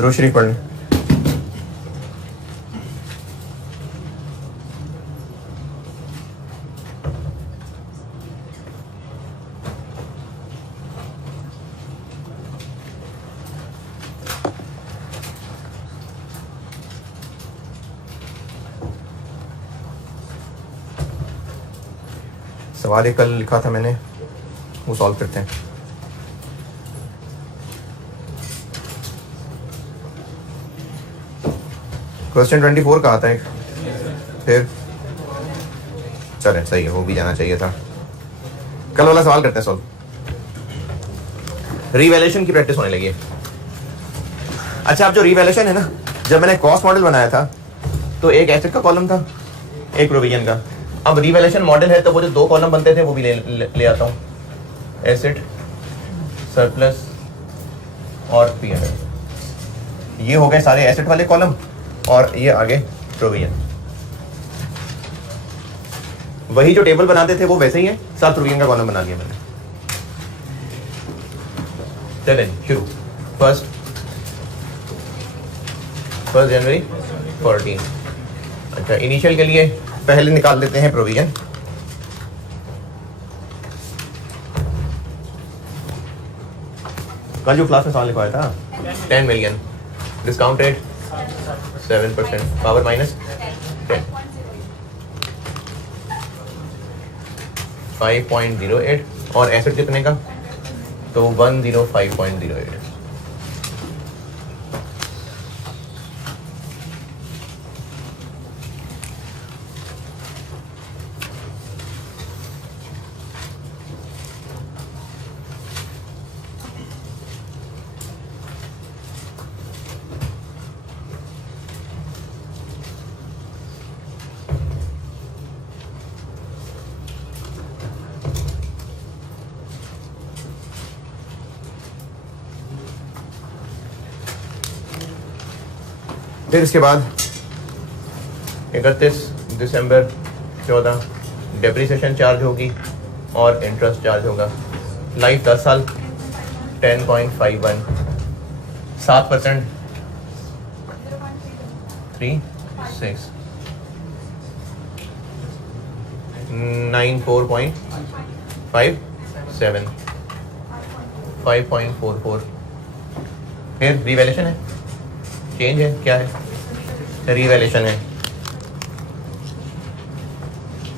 दुरूद शरीफ पढ़ लें। सवाल एक कल लिखा था मैंने, वो सॉल्व करते हैं। क्वेश्चन 24 का आता है फिर, चलें सही है, वो भी जाना चाहिए था। कल वाला सवाल करते हैं सॉल्व। रिवैल्यूएशन की प्रैक्टिस होने लगी है। अच्छा, अब जो रिवैल्यूएशन है ना, जब मैंने कॉस्ट मॉडल बनाया था तो एक एसेट का कॉलम था, एक प्रोविजन का। अब रिवैल्यूएशन मॉडल है तो वो जो दो कॉलम बनते थे वो भी ले आता हूँ, एसेट, सरप्लस और P&L। ये हो गए सारे एसेट वाले कॉलम और ये आगे प्रोविजन। वही जो टेबल बनाते थे वो वैसे ही है, साथ प्रोविजन का कॉलम बना दिया मैंने। चलें शुरू। फर्स्ट जनवरी 14। अच्छा, इनिशियल के लिए पहले निकाल देते हैं प्रोविजन। कल जो क्लास में सवाल लिखवाया था 10 million, discount rate 7%, power minus 10, 5.08 और एसेट कितने का, तो 105.08। फिर इसके बाद 31 दिसंबर 14 डेप्रिसिएशन चार्ज होगी और इंटरेस्ट चार्ज होगा। लाइफ 10 साल 10.51, 7% 36, 94.57, 5.44। फिर रिवैल्यूएशन है, चेंज है, क्या है, रिवैल्यूएशन है।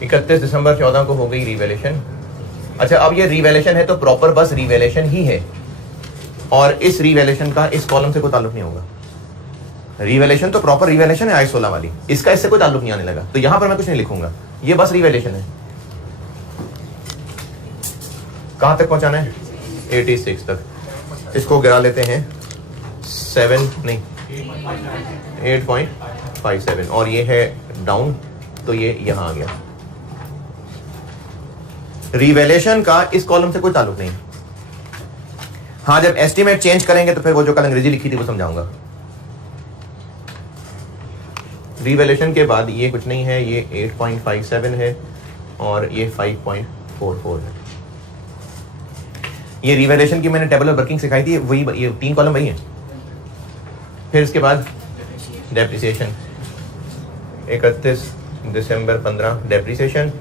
31 दिसंबर 14 को हो गई रिवैल्यूएशन। अच्छा, अब ये रिवैल्यूएशन है तो प्रॉपर बस रिवैल्यूएशन ही है और इस रिवैल्यूएशन का इस कॉलम से कोई ताल्लुक नहीं होगा। रिवैल्यूएशन तो प्रॉपर रिवैल्यूएशन है I16 वाली, इसका इससे कोई ताल्लुक नहीं आने लगा, तो यहां पर मैं कुछ नहीं लिखूंगा, ये बस रिवैल्यूएशन है। कहां तक पहुंचाना है, 86 तक। इसको गिरा लेते हैं 8.57 और ये है डाउन, तो ये यहां आ गया। रिवैल्यूएशन का इस कॉलम से कोई ताल्लुक नहीं। हाँ, जब एस्टीमेट चेंज करेंगे तो फिर वो जो कल अंग्रेजी लिखी थी वो समझाऊंगा। रिवैल्यूएशन के बाद ये कुछ नहीं है, ये 8.57 है और ये 5.44 है। ये रिवैल्यूएशन की मैंने टेबल ऑफ वर्किंग सिखाई थी, वही, ये 3 कॉलम वही है। फिर इसके बाद डेप्रिसिएशन 31 दिसंबर 15 डेप्रिसिएशन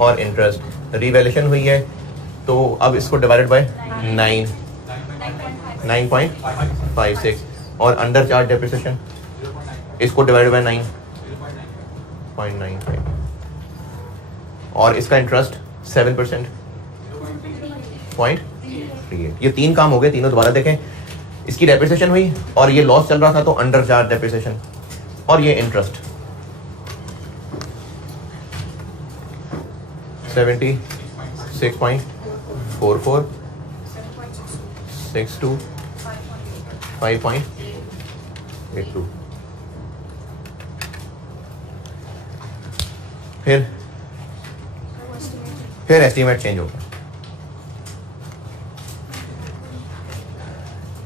और इंटरेस्ट। रिवैल्यूएशन हुई है तो अब इसको डिवाइडेड बाय 9.56 और अंडर चार्ज डेप्रिसिएशन, इसको डिवाइडेड बाय 9.95 और इसका इंटरेस्ट 7%, 0.38। ये 3 काम हो गए, तीनों दोबारा देखें। इसकी डेप्रिसिएशन हुई और ये लॉस चल रहा था तो अंडर चार्ज डेप्रिसिएशन और ये इंटरेस्ट 76.44, 62, 5.82। फिर एस्टीमेट चेंज होगा।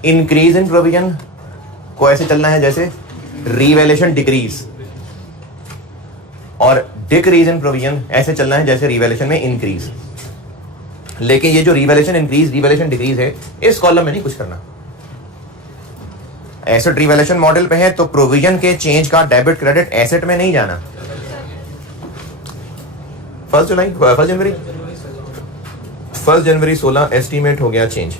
इंक्रीज इन प्रोविजन को ऐसे चलना है जैसे रिवैल्यूएशन डिक्रीज, और डिक्रीज इन प्रोविजन ऐसे चलना है जैसे रिवैल्यूएशन में इंक्रीज। लेकिन ये जो रिवैल्यूएशन इंक्रीज, रिवैल्यूएशन डिक्रीज है, इस कॉलम में नहीं कुछ करना। एसेट रिवैल्यूएशन मॉडल पे है तो प्रोविजन के चेंज का डेबिट क्रेडिट एसेट में नहीं जाना। 1 जनवरी 16 एस्टीमेट हो गया चेंज।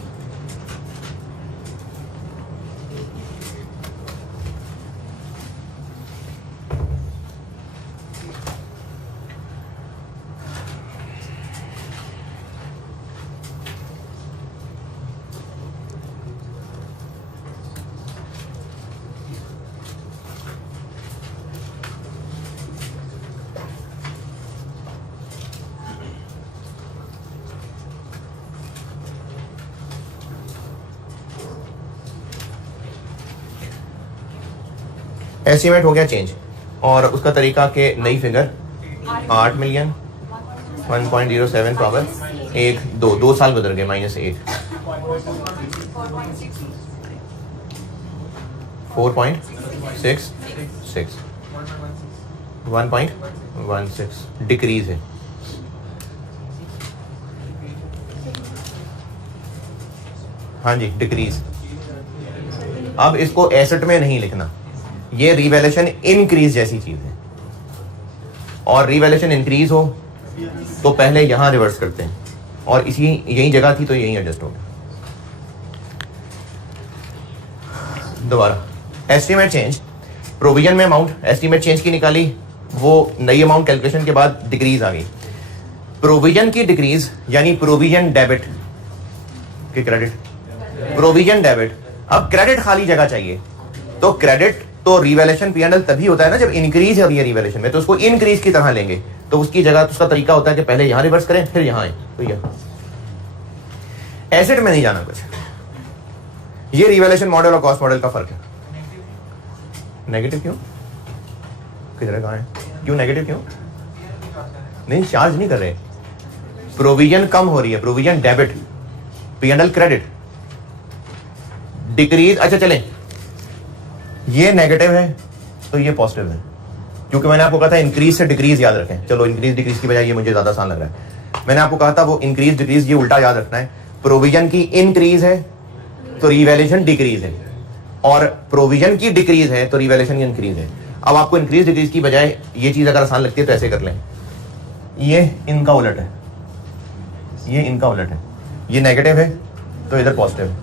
एस्टीमेट हो गया चेंज और उसका तरीका के नई फिगर 8 मिलियन 1.07 पावर 2 साल गुजर गए -8 4.66 1.16 डिक्रीज है। हाँ जी डिक्रीज। अब इसको एसेट में नहीं लिखना, ये रिवैल्यूएशन इंक्रीज जैसी चीज है और रिवैल्यूएशन इंक्रीज हो तो पहले यहां रिवर्स करते हैं और इसी यही जगह थी तो यही एडजस्ट हो गया। दोबारा एस्टीमेट चेंज, प्रोविजन में अमाउंट एस्टीमेट चेंज की निकाली, वो नई अमाउंट कैलकुलेशन के बाद डिक्रीज आ गई। प्रोविजन की डिक्रीज यानी प्रोविजन डेबिट कि क्रेडिट, प्रोविजन डेबिट। अब क्रेडिट खाली जगह चाहिए तो क्रेडिट तो रिवैल्यूएशन P&L तभी होता है ना जब इंक्रीज है ये रिवैल्यूएशन में, तो उसको इंक्रीज की तरह लेंगे तो उसकी जगह तो उसका तरीका होता है कि पहले यहां रिवर्स करें फिर यहां आए। तो ये एसेट में नहीं जाना कुछ। ये रिवैल्यूएशन मॉडल और कॉस्ट मॉडल का फर्क है। नेगेटिव क्यों? किधर कहां है? क्यों नेगेटिव क्यों? नहीं चार्ज नहीं कर रहे, प्रोविजन कम हो रही है, provision debit P&L credit decrease. अच्छा चलें, ये नेगेटिव है तो ये पॉजिटिव है, क्योंकि मैंने आपको कहा था इंक्रीज से डिक्रीज याद रखें। चलो इंक्रीज डिक्रीज की बजाय ये मुझे ज्यादा आसान लग रहा है। मैंने आपको कहा था वो इंक्रीज डिक्रीज ये उल्टा याद रखना है। प्रोविजन की इंक्रीज है तो रिवैल्यूएशन डिक्रीज है और प्रोविजन की डिक्रीज है तो रिवैल्यूएशन की इंक्रीज है। अब आपको इंक्रीज डिक्रीज की बजाय ये चीज अगर आसान लगती है तो ऐसे कर लें, ये इनका उलट है, ये इनका उलट है। ये नेगेटिव है तो इधर पॉजिटिव है,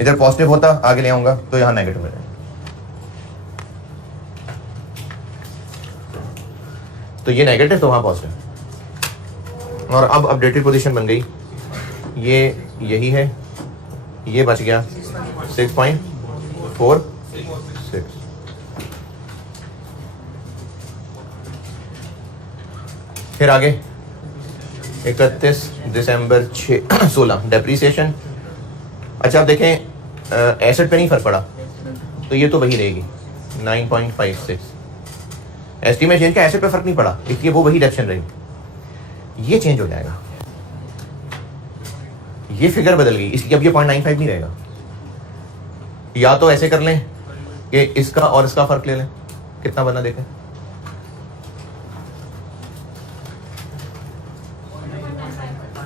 इधर पॉजिटिव होता आगे ले आऊंगा तो यहां नेगेटिव है। तो ये नेगेटिव तो वहां पॉजिटिव। और अब अपडेटेड पोजीशन बन गई, ये यही है, ये बच गया 6.46। फिर आगे 31 दिसंबर 16 डेप्रीसिएशन। अच्छा आप देखें एसेट पे नहीं फर्क पड़ा तो ये तो वही रहेगी 9.56। एस्टीमेट चेंज का एसेट पे फर्क नहीं पड़ा इसलिए वो वही डायरेक्शन रही। ये चेंज हो जाएगा, ये फिगर बदल गई इसलिए अब ये 0.95 नहीं रहेगा। या तो ऐसे कर लें कि इसका और इसका फर्क ले लें, कितना बना देखें।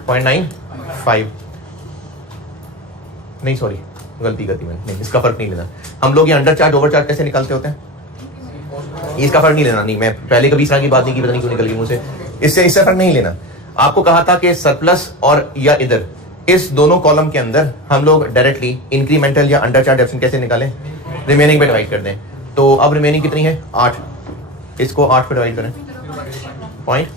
.95 नहीं सॉरी गलती करती मैंने, नहीं इसका फर्क नहीं लेना। हम लोग ये अंडर चार्ज ओवर चार्ज कैसे निकालते होते हैं, इसका फर्क नहीं लेना। नहीं मैं पहले कभी इस तरह की बात नहीं की, पता नहीं क्यों निकल गई मुझसे। इससे फर्क नहीं लेना। आपको कहा था कि सरप्लस और या इधर इस दोनों कॉलम के अंदर हम लोग डायरेक्टली इंक्रीमेंटल या अंडर चार्ज डेफिसिट कैसे निकालें, रिमेनिंग पे डिवाइड कर दें। तो अब रिमेनिंग कितनी है 8, इसको 8 पे डिवाइड करें पॉइंट।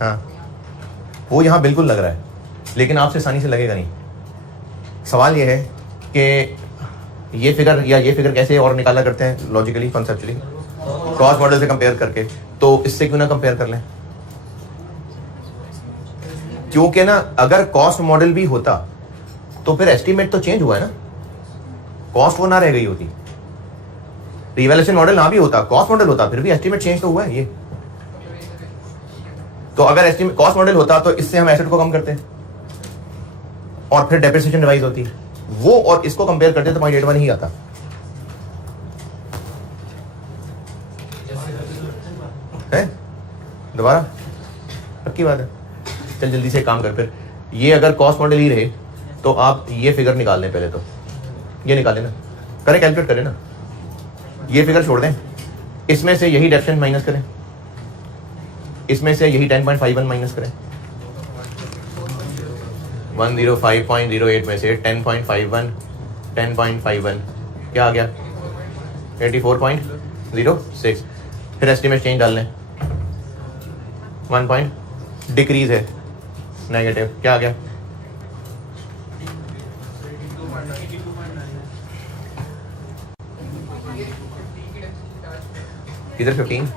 हाँ वो यहां बिल्कुल लग रहा है लेकिन आपसे आसानी से लगेगा नहीं। सवाल ये है कि ये फिगर या ये फिगर कैसे और निकाला करते हैं लॉजिकली कॉन्सेप्चुअली कॉस्ट मॉडल से कंपेयर करके, तो इससे क्यों ना कंपेयर कर लें। क्योंकि ना अगर कॉस्ट मॉडल भी होता तो फिर एस्टीमेट तो चेंज हुआ है ना, कॉस्ट वो ना रह गई होती। रिवैल्यूएशन मॉडल ना भी होता, कॉस्ट मॉडल होता, फिर भी एस्टीमेट चेंज तो हुआ है। ये तो अगर एस्टीमेट कॉस्ट मॉडल होता तो इससे हम एसेट को कम करते और फिर डेप्रिसिएशन रिवाइज होती, वो और इसको कंपेयर करते तो 0.81 ही आता है। दोबारा पक्की बात है। चल जल्दी से काम कर फिर। ये अगर कॉस्ट मॉडल ही रहे तो आप ये फिगर निकाल लें, पहले तो ये निकालें ना, करें कैलकुलेट करें ना, ये फिगर छोड़ दें, इसमें से यही डेफिनेट माइनस करें, इसमें से यही 10.51 माइनस करें, 105.08 में से 10.51 10.51 क्या आ गया 84.06। फिर एस्टिमेट चेंज डाल लें, 1 पॉइंट डिक्रीज है नेगेटिव, क्या आ गया इधर 15,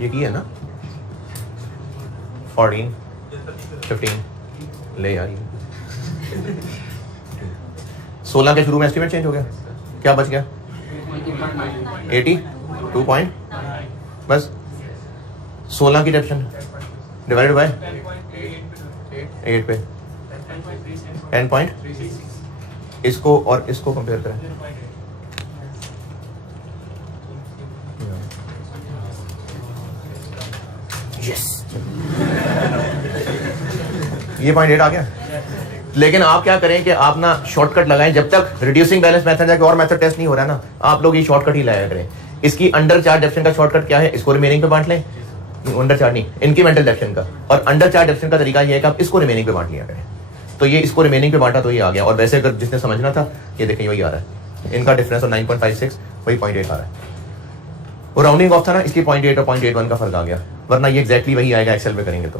ये की है ना 14 15 ले यार, 16 के शुरू में एस्टिमेट चेंज हो गया, क्या बच गया 82 पॉइंट, बस 16 की डेप्शन डिवाइडेड बाय 8 पे 10 पॉइंट, इसको और इसको कंपेयर करें, यस ये 0.8 आ गया। लेकिन आप क्या करें कि आप ना शॉर्टकट लगाएं, जब तक रिड्यूसिंग बैलेंस मेथड जाके और मेथड टेस्ट नहीं हो रहा ना, आप लोग ये शॉर्टकट ही लगाया करें। इसकी अंडर चार्ट डेप्शन का शॉर्टकट क्या है, इसको रिमेनिंग पे बांट लें, अंडर चार्ट नहीं इंक्रीमेंटल डेप्शन का, और अंडर चार्ट डेप्शन का तरीका ये है कि आप इसको रिमेनिंग पे बांट लिया करें। तो ये इसको रिमेनिंग पे बांटा तो ये आ गया, और वैसे अगर जिसने समझना था ये देखें वही आ रहा है, इनका डिफरेंस और 9.56 वही 0.8 आ रहा है। वो राउंडिंग ऑफ था ना, इसकी 0.8 और 0.81 का फर्क आ गया, वरना ये एग्जैक्टली वही आएगा एक्सेल पे करेंगे तो।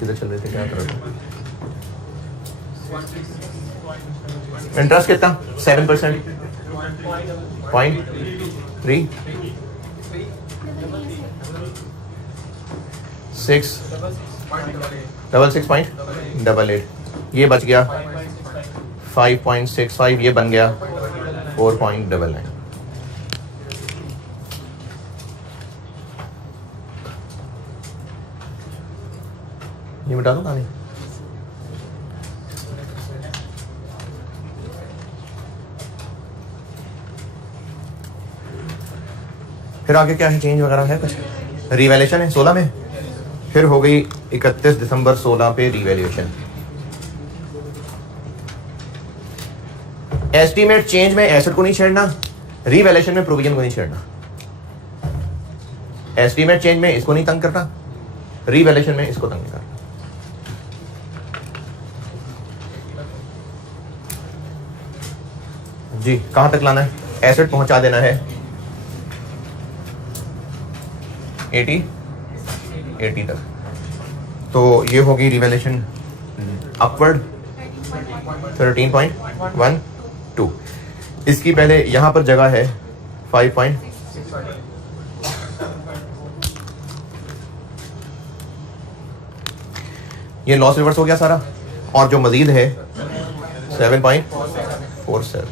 किधर चल रहे थे, क्या कर रहे थे, इंटरेस्ट कितना 7%, 0.3 6.88, ये बच गया 5.65, ये बन गया 4.99। ये बता दो कहानी। फिर आगे क्या है, चेंज वगैरह है कुछ, रिवैल्यूएशन है 16 में, फिर हो गई 31 दिसंबर 16 पे रिवैल्यूएशन। एस्टीमेट चेंज में एसेट को नहीं छेड़ना, रिवैल्यूएशन में प्रोविजन को नहीं छेड़ना। एस्टीमेट चेंज में इसको नहीं तंग करना, रिवैल्यूएशन में इसको तंग नहीं करना। जी कहां तक लाना है, एसेट पहुंचा देना है 80 तक। तो ये होगी रिवैल्यूएशन अपवर्ड 13.12। इसकी पहले यहां पर जगह है 5. ये लॉस रिवर्स हो गया सारा, और जो मजीद है 7.47।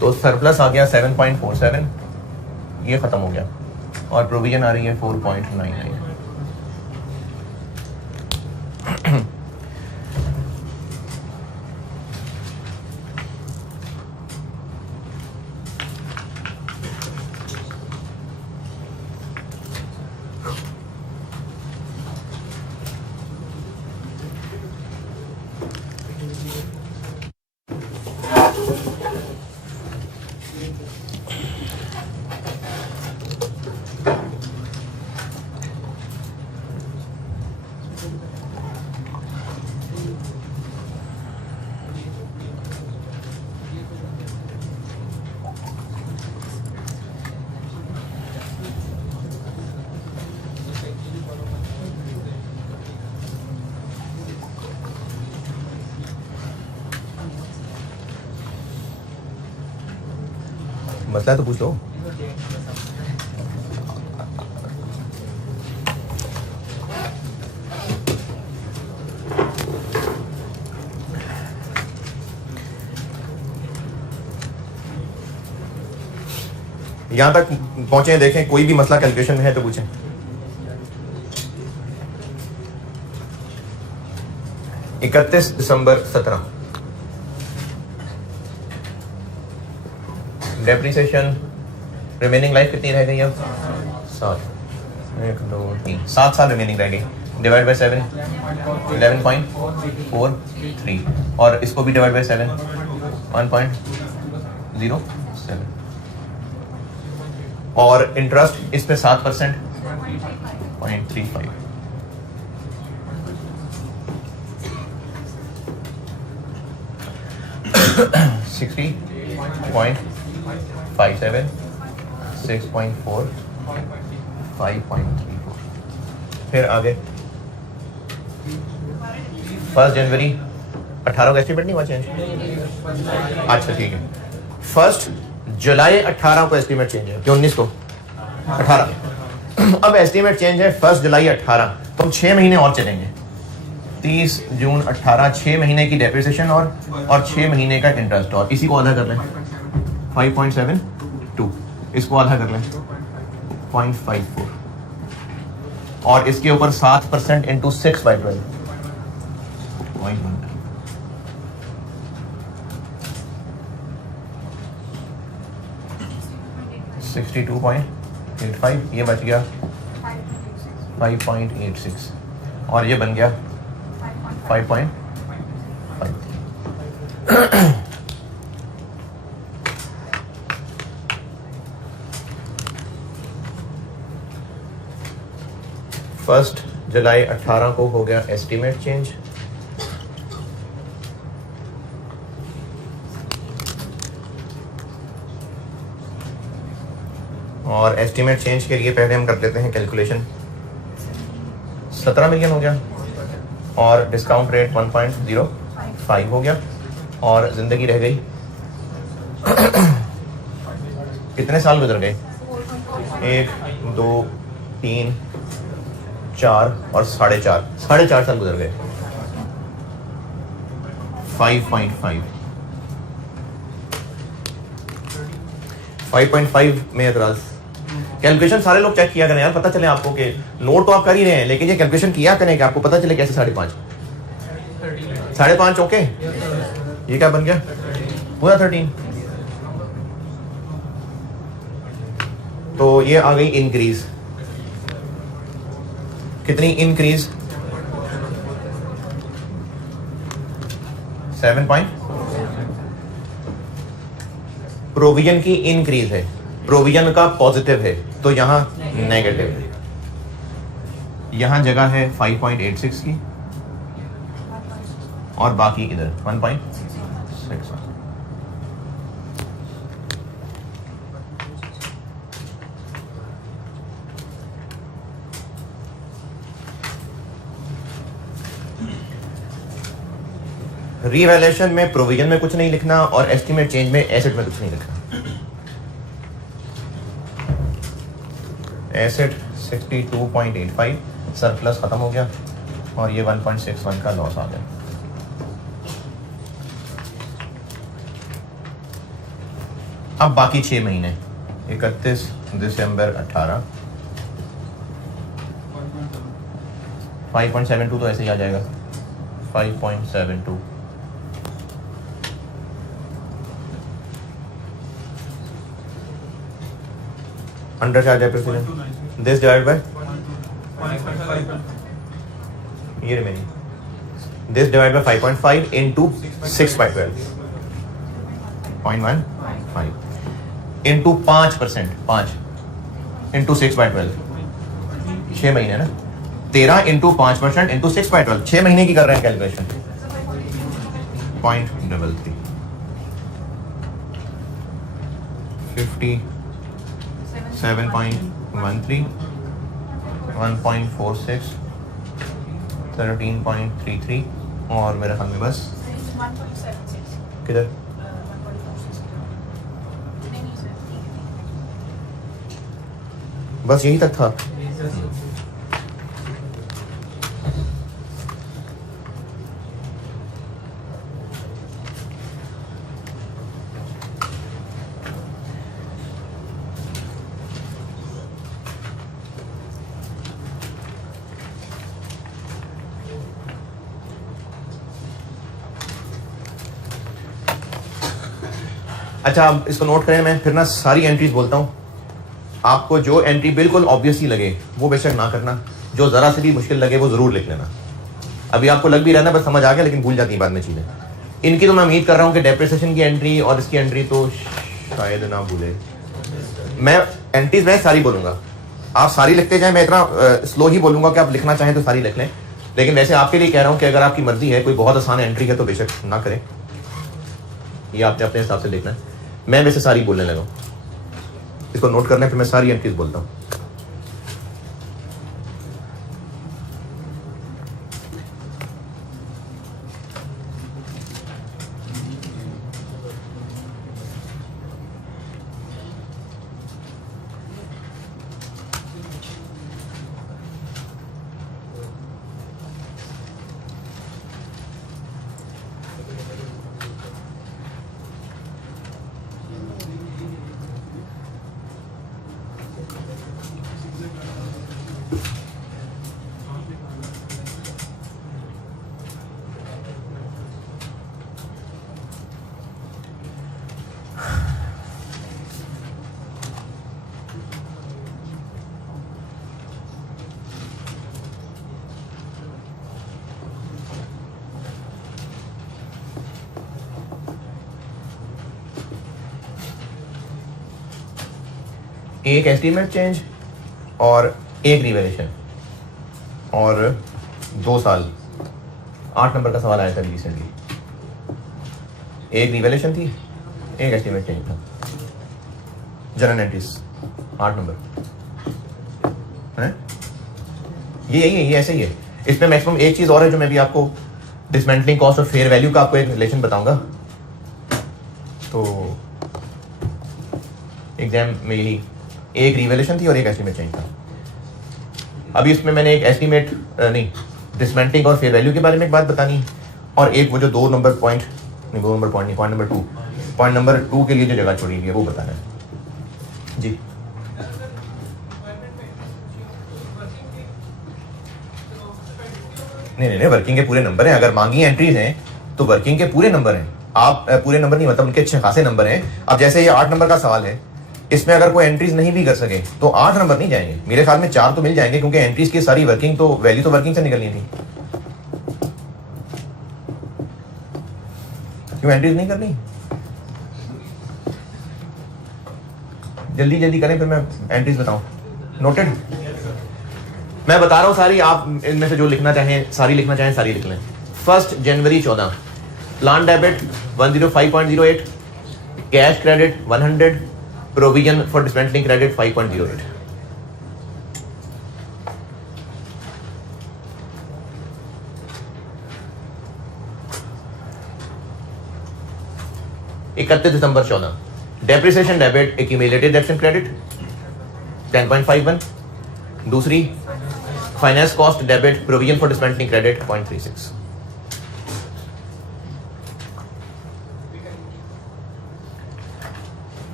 तो सरप्लस आ गया 7.47, ये खत्म हो गया, और प्रोविजन आ रही है 4.99। मसला है तो पूछ लो। यहाँ तक पहुंचे, देखें कोई भी मसला कैलकुलेशन में है तो पूछें। इकतीस दिसंबर 17, डेप्रिसिएशन रिमेनिंग लाइफ कितनी रह गई अब? 7, 1 2 3 7 साल रिमेनिंग रह गई। डिवाइड बाय 7 11.43 और इसको भी डिवाइड बाय 7 1.07 और इंटरेस्ट इस पे 7% 0.35। $60.57 6.4 5.34। फिर आगे 1 जनवरी 18 का एस्टिमेट नहीं हुआ चेंज? अच्छा ठीक है। 1 जुलाई 18 को एस्टिमेट चेंज है, 19 को 18। अब एस्टिमेट चेंज है 1 जुलाई 18, तो हम 6 महीने और चलेंगे। 30 जून 18 6 महीने की डेप्रिसिएशन और 6 महीने का इंटरेस्ट, और इसी को आधा कर लें 5.72, इसको आधा कर लें 0.54 और इसके ऊपर 7% इंटू 6/12 0.1। 62.85, ये बच गया 5.86 और ये बन गया 5.53। फर्स्ट जुलाई 18 को हो गया एस्टीमेट चेंज। और एस्टीमेट चेंज के लिए पहले हम कर लेते हैं कैलकुलेशन। 17 मिलियन हो गया और डिस्काउंट रेट 1.05 हो गया और जिंदगी रह गई कितने साल गुजर गए? 1 2 3 4 और 4.5 साल गुजर गए। 5.5 में एतराज। कैलकुलेशन सारे लोग चेक किया करें यार, पता चले आपको कि नोट तो आप कर ही रहे हैं, लेकिन ये कैलकुलेशन किया करें कि आपको पता चले कैसे 5.5 ओके। ये क्या बन गया? पूरा 13। तो ये आ गई इंक्रीज। कितनी इंक्रीज? 7 पॉइंट। प्रोविजन की इंक्रीज है, प्रोविजन का पॉजिटिव है, तो यहां नेगेटिव है। यहां जगह है 5.86 की और बाकी इधर 1.6। रीवैल्यूएशन में प्रोविजन में कुछ नहीं लिखना और एस्टीमेट चेंज में एसेट में कुछ नहीं लिखना। एसेट 62.85 सरप्लस खत्म हो गया और ये 1.61 का लॉस आ गया। अब बाकी 6 महीने 31 दिसंबर 18 5.72 तो ऐसे ही आ जाएगा 5.72 under charge depreciation this divide by ये remaining this divide by 5.5 into 6/12 0.15 into 5% 5 into 6/12 6 महीने ना 13 इंटू 5% इंटू 6/12 6 महीने की कर रहे हैं कैलकुलेशन 0.33 57.13 1.46 13.33 और मेरे ख्याल में बस किधर बस यही तक था। अच्छा अब इसको नोट करें, मैं फिर ना सारी एंट्रीज बोलता हूँ, आपको जो एंट्री बिल्कुल ऑब्वियसली लगे वो बेशक ना करना, जो ज़रा से भी मुश्किल लगे वो ज़रूर लिख लेना। अभी आपको लग भी रहना बस समझ आ गया, लेकिन भूल जाती है बाद में चीज़ें। इनकी तो मैं उम्मीद कर रहा हूँ कि डेप्रिसिएशन की एंट्री और इसकी एंट्री तो शायद ना भूले। मैं एंट्रीज मैं सारी बोलूँगा, आप सारी लिखते जाएं, मैं इतना स्लो ही बोलूँगा कि आप लिखना चाहें तो सारी लिख लें, लेकिन वैसे आपके लिए कह रहा हूँ कि अगर आपकी मर्जी है, कोई बहुत आसान एंट्री है तो बेशक ना करें, ये आपने अपने हिसाब से लिखना है। मैं वैसे सारी बोलने लगा हूँ, इसको नोट करना है, फिर मैं सारी एंट्रीज बोलता हूँ। एक एस्टीमेट चेंज और एक रिवैल्यूएशन और 2 साल। 8 नंबर का सवाल आया था रिसेंटली, एक रिवैल्यूएशन थी, एक एस्टीमेट चेंज था, जनरल एंट्रीज 8 नंबर है, ये यही है, ये ऐसे ही है। इसमें मैक्सिमम एक चीज़ और है जो मैं भी आपको डिसमेंटलिंग कॉस्ट और फेयर वैल्यू का आपको एक रिलेशन बताऊंगा, तो एग्जाम में यही एक रिवैल्यूएशन थी और एक एस्टीमेट चेंज था। अभी इसमें मैंने एक एस्टीमेट नहीं, डिसमेंटलिंग और फेयर वैल्यू के बारे में एक बात बतानी, और एक वो जो 2 नंबर पॉइंट नहीं, 2 नंबर पॉइंट नहीं, पॉइंट नंबर 2 के लिए जो जगह छोड़ी हुई है वो बताना है जी। नहीं, वर्किंग के पूरे नंबर हैं, अगर मांगी एंट्रीज हैं तो वर्किंग के पूरे नंबर हैं। आप पूरे नंबर नहीं, मतलब उनके अच्छे खासे नंबर हैं। अब जैसे ये 8 नंबर का सवाल है, इसमें अगर कोई एंट्रीज नहीं भी कर सके तो 8 नंबर नहीं जाएंगे, मेरे ख्याल में 4 तो मिल जाएंगे, क्योंकि एंट्रीज की सारी वर्किंग तो वैल्यू तो वर्किंग से निकलनी थी। क्यों एंट्रीज नहीं करनी? जल्दी जल्दी करें, फिर मैं एंट्रीज बताऊं। नोटेड? मैं बता रहा हूं सारी, आप इनमें से जो लिखना चाहें, सारी लिखना चाहें सारी लिख लें। 1 जनवरी 14, plan debit 105.08, cash credit 100, provision for dismantling credit 5.08। दिसंबर 14, depreciation debit accumulated depreciation credit 10.51, दूसरी finance cost debit provision for dismantling credit 0.36।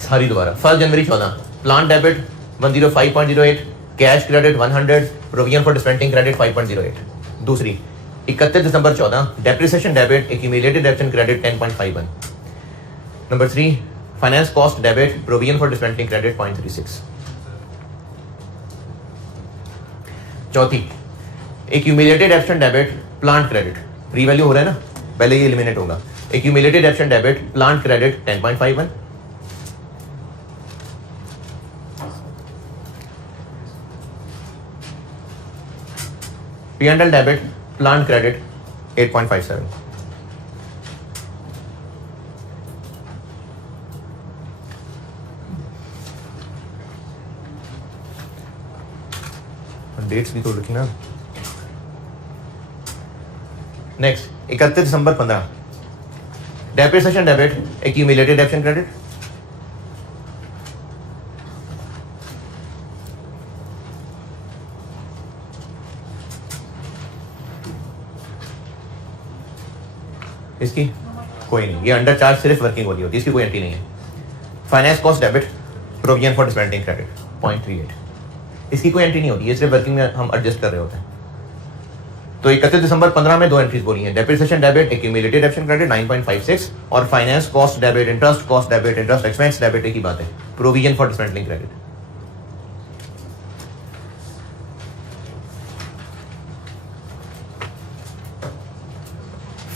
सारी दोबारा। 1 जनवरी 14, plan debit 105.08, cash credit 100, provision for dismantling credit 5.08। दूसरी 31 दिसंबर 14, depreciation debit accumulated depreciation credit 10.51। Number 3, finance cost debit provision for dismantling credit 0.36। चौथी, accumulated depreciation debit plant credit, revalue हो रहा है ना, पहले ये एलिमिनेट होगा। Accumulated depreciation debit plant credit 10.51। P&L debit plant credit 8.57। Dates भी तो लिखी ना। नेक्स्ट 31 दिसंबर 15, depreciation debit accumulated depreciation credit, इसकी कोई नहीं, ये अंडर चार्ज सिर्फ वर्किंग होती है, इसकी कोई एंट्री नहीं है। Finance cost debit provision for dismantling credit 0.38, इसकी कोई एंट्री नहीं होती है, सिर्फ वर्किंग में हम एडजस्ट कर रहे होते हैं। तो 31 दिसंबर 15 में दो एंट्रीज बोली हैं, depreciation debit, accumulated depreciation credit 9.56 और finance cost debit, interest cost debit, interest expense debit एक ही बात है, provision for dismantling credit.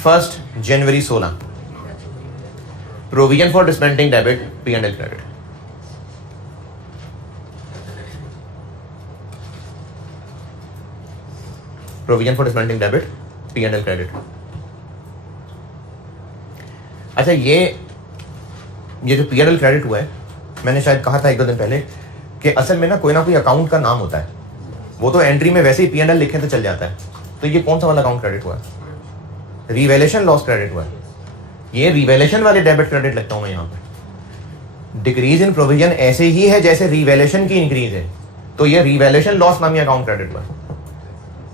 First January 16 provision for dismantling debit P&L credit, provision for dismantling debit P&L credit. अच्छा ये जो P&L credit हुआ है, मैंने शायद कहा था एक दो दिन पहले कि असल में ना कोई अकाउंट का नाम होता है, वो तो एंट्री में वैसे ही P&L लिखे तो चल जाता है। तो ये कौन सा वाला अकाउंट क्रेडिट हुआ है? रिवैल्यूएशन लॉस क्रेडिट हुआ है। ये रिवैल्यूएशन वाले डेबिट क्रेडिट लगता हूं मैं यहाँ पे। डिक्रीज इन प्रोविजन ऐसे ही है जैसे रिवैल्यूएशन की इंक्रीज है, तो ये रिवैल्यूएशन लॉस नामी अकाउंट क्रेडिट हुआ है।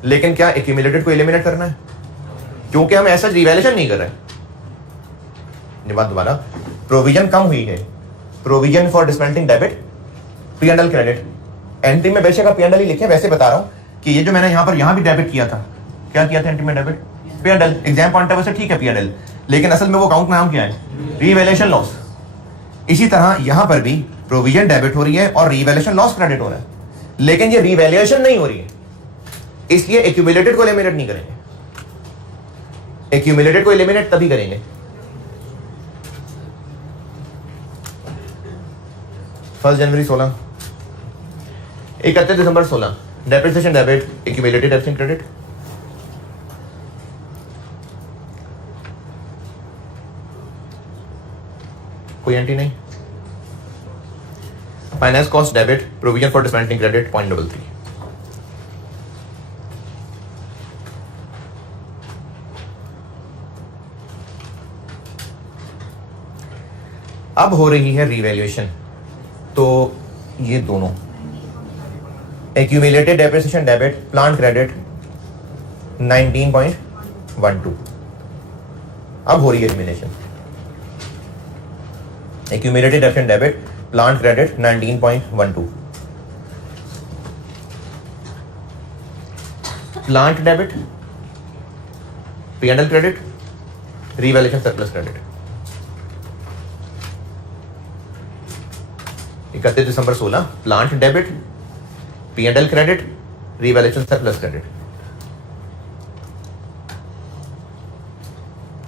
लेकिन क्या एक्यूमुलेटेड को एलिमिनेट करना है? क्योंकि हम ऐसा रिवैल्यूएशन नहीं कर रहे। ये बात दोबारा, प्रोविजन कम हुई है, provision for dismantling debit P&L credit, entry में बेशक आप P&L ही लिखे, वैसे बता रहा हूं कि ये जो मैंने यहां भी डेबिट किया था, क्या किया था एंट्री में debit P&L, exam point of view से ठीक है P&L, लेकिन असल में वो अकाउंट नाम क्या है? Revaluation loss. इसी तरह यहां पर भी प्रोविजन डेबिट हो रही है और रिवैल्यूएशन लॉस क्रेडिट हो रहा है, लेकिन ये रिवैल्यूएशन नहीं हो रही है, इसलिए एक्यूमुलेटेड को एलिमिनेट नहीं करेंगे। एक्यूमुलेटेड को एलिमिनेट तभी करेंगे फर्स्ट जनवरी 16, 31 दिसंबर 16 depreciation debit, accumulated depreciation credit, कोई एंट्री नहीं। Finance cost debit, provision for dismantling credit 0.33। अब हो रही है रिवैल्यूएशन, तो ये दोनों accumulated depreciation debit, plant credit 19.12, अब हो रही है elimination. Accumulated depreciation debit, plant credit 19.12, plant debit P&L credit, revaluation surplus credit. 31 दिसंबर 16 plant debit, P&L credit, revaluation surplus credit.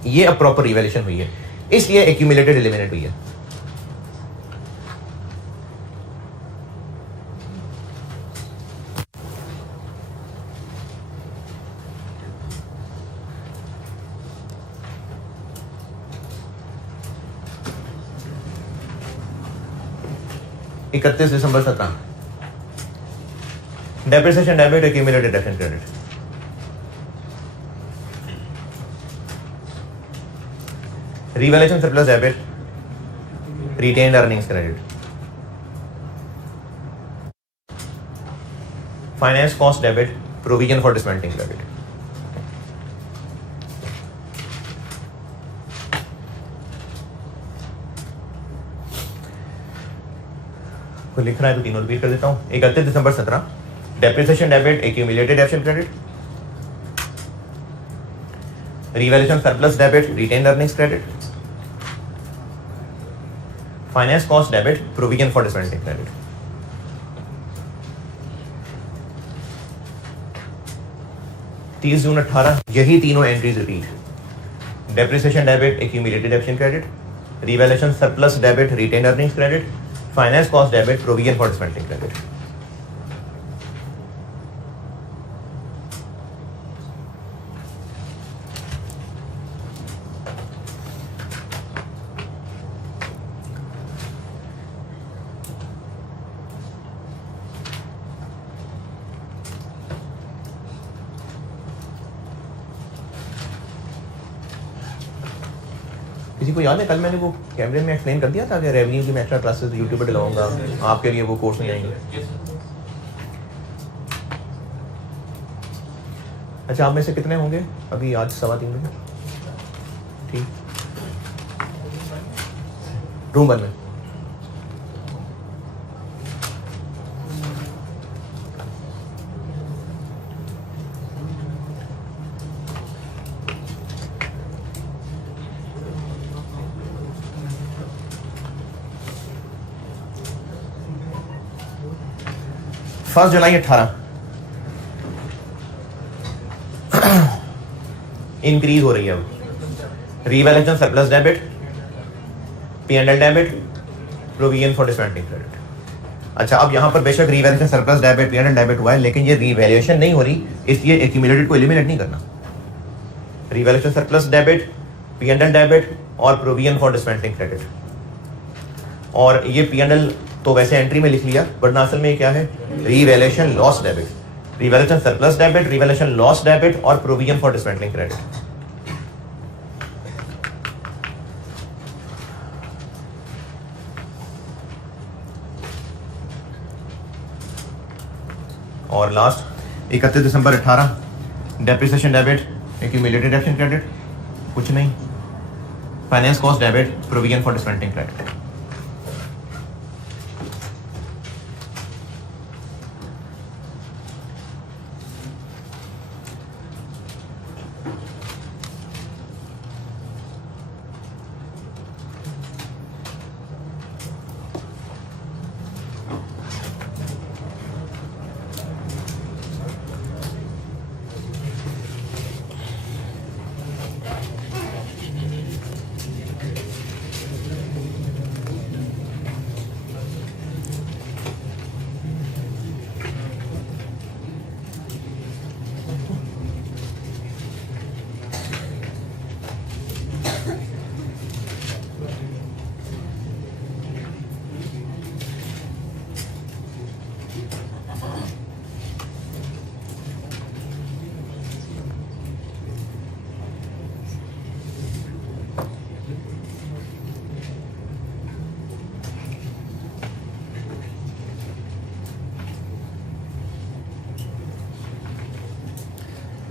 ये अब प्रॉपर रिवैल्यूएशन हुई है, इसलिए एक्यूमुलेटेड एलिमिनेट हुई है। इकतीस दिसंबर 17 depreciation debit, accumulated depreciation credit, revaluation surplus debit, retained earnings credit, finance cost debit, provision for dismantling credit. तो लिख रहा है तो तीनों रिपीट कर देता हूं। 31 दिसंबर 17 depreciation debit, accumulated depreciation credit, revaluation surplus debit, retained earnings credit, finance cost debit, provision for dismantling credit. June 18 यही तीनों entries repeat, depreciation debit, accumulated depreciation credit, revaluation surplus debit, retained earnings credit, finance cost debit, provision for dismantling credit. किसी को याद है कल मैंने वो कैमरे में एक्सप्लेन कर दिया था कि रेवेन्यू की मैं एक्स्ट्रा क्लासेस यूट्यूब पे डलवाऊंगा, आपके लिए वो कोर्स नहीं आएंगे। अच्छा, आप में से कितने होंगे अभी आज 3:15 बजे? ठीक, रूम 1 में। 1 जुलाई 18 इंक्रीज हो रही है अब। Revaluation surplus debit, P&L debit, provision for discounting credit. अच्छा, अब यहाँ पर बेशक revaluation surplus debit, P&L debit हुआ है, लेकिन ये रीवैल्यूएशन नहीं हो रही, इसलिए एक्यूमुलेटेड को एलिमिनेट नहीं करना। Revaluation surplus debit, P&L debit और प्रोविजन फॉर डिस्काउंटिंग क्रेडिट। और ये P&L तो वैसे एंट्री में लिख लिया, वरना असल में क्या है, revaluation loss debit, revaluation surplus debit, revaluation loss debit और प्रोविजन फॉर डिस्काउंटिंग क्रेडिट। और लास्ट 31 दिसंबर 18 depreciation debit, accumulated action credit, कुछ नहीं, finance cost debit, provision for discounting credit.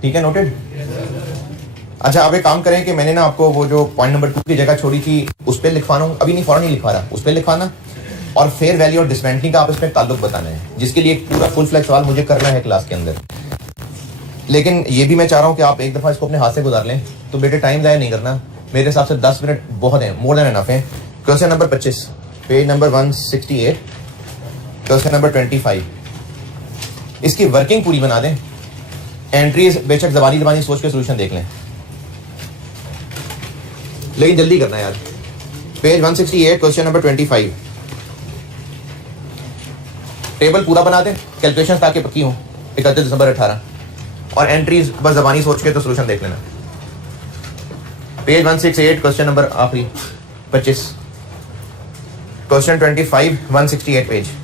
ठीक है, नोटेड। अच्छा, अब एक काम करें कि मैंने ना आपको वो जो पॉइंट नंबर 2 की जगह छोड़ी थी उस पर लिखवाना हूँ, अभी नहीं, फौरन नहीं लिखवा रहा, उस पर लिखवाना और फेयर वैल्यू और डिसमेंटलिंग का आपस में ताल्लुक बताना है, जिसके लिए एक पूरा फुल फ्लैग सवाल मुझे करना है क्लास के अंदर। लेकिन ये भी मैं चाह रहा हूँ कि आप एक दफ़ा इसको अपने हाथ से गुजार लें, तो बेटे टाइम ज़ाया नहीं करना, मेरे हिसाब से 10 मिनट बहुत हैं, मोर देन एनफ है। Question number 25, page number 168, question number 25, इसकी वर्किंग पूरी बना दें, एंट्रीज बेशक ज़बानी सोच के सोल्यूशन देख लें, लेकिन जल्दी करना है यार। पेज 168, क्वेश्चन नंबर 25, टेबल पूरा बना दें, कैलकुलेशन ताकि पक्की हो 31 दिसंबर 18, और एंट्रीज बस ज़बानी सोच के तो सोल्यूशन देख लेना। पेज 168, क्वेश्चन नंबर आखिरी 25, क्वेश्चन 25, 168 पेज।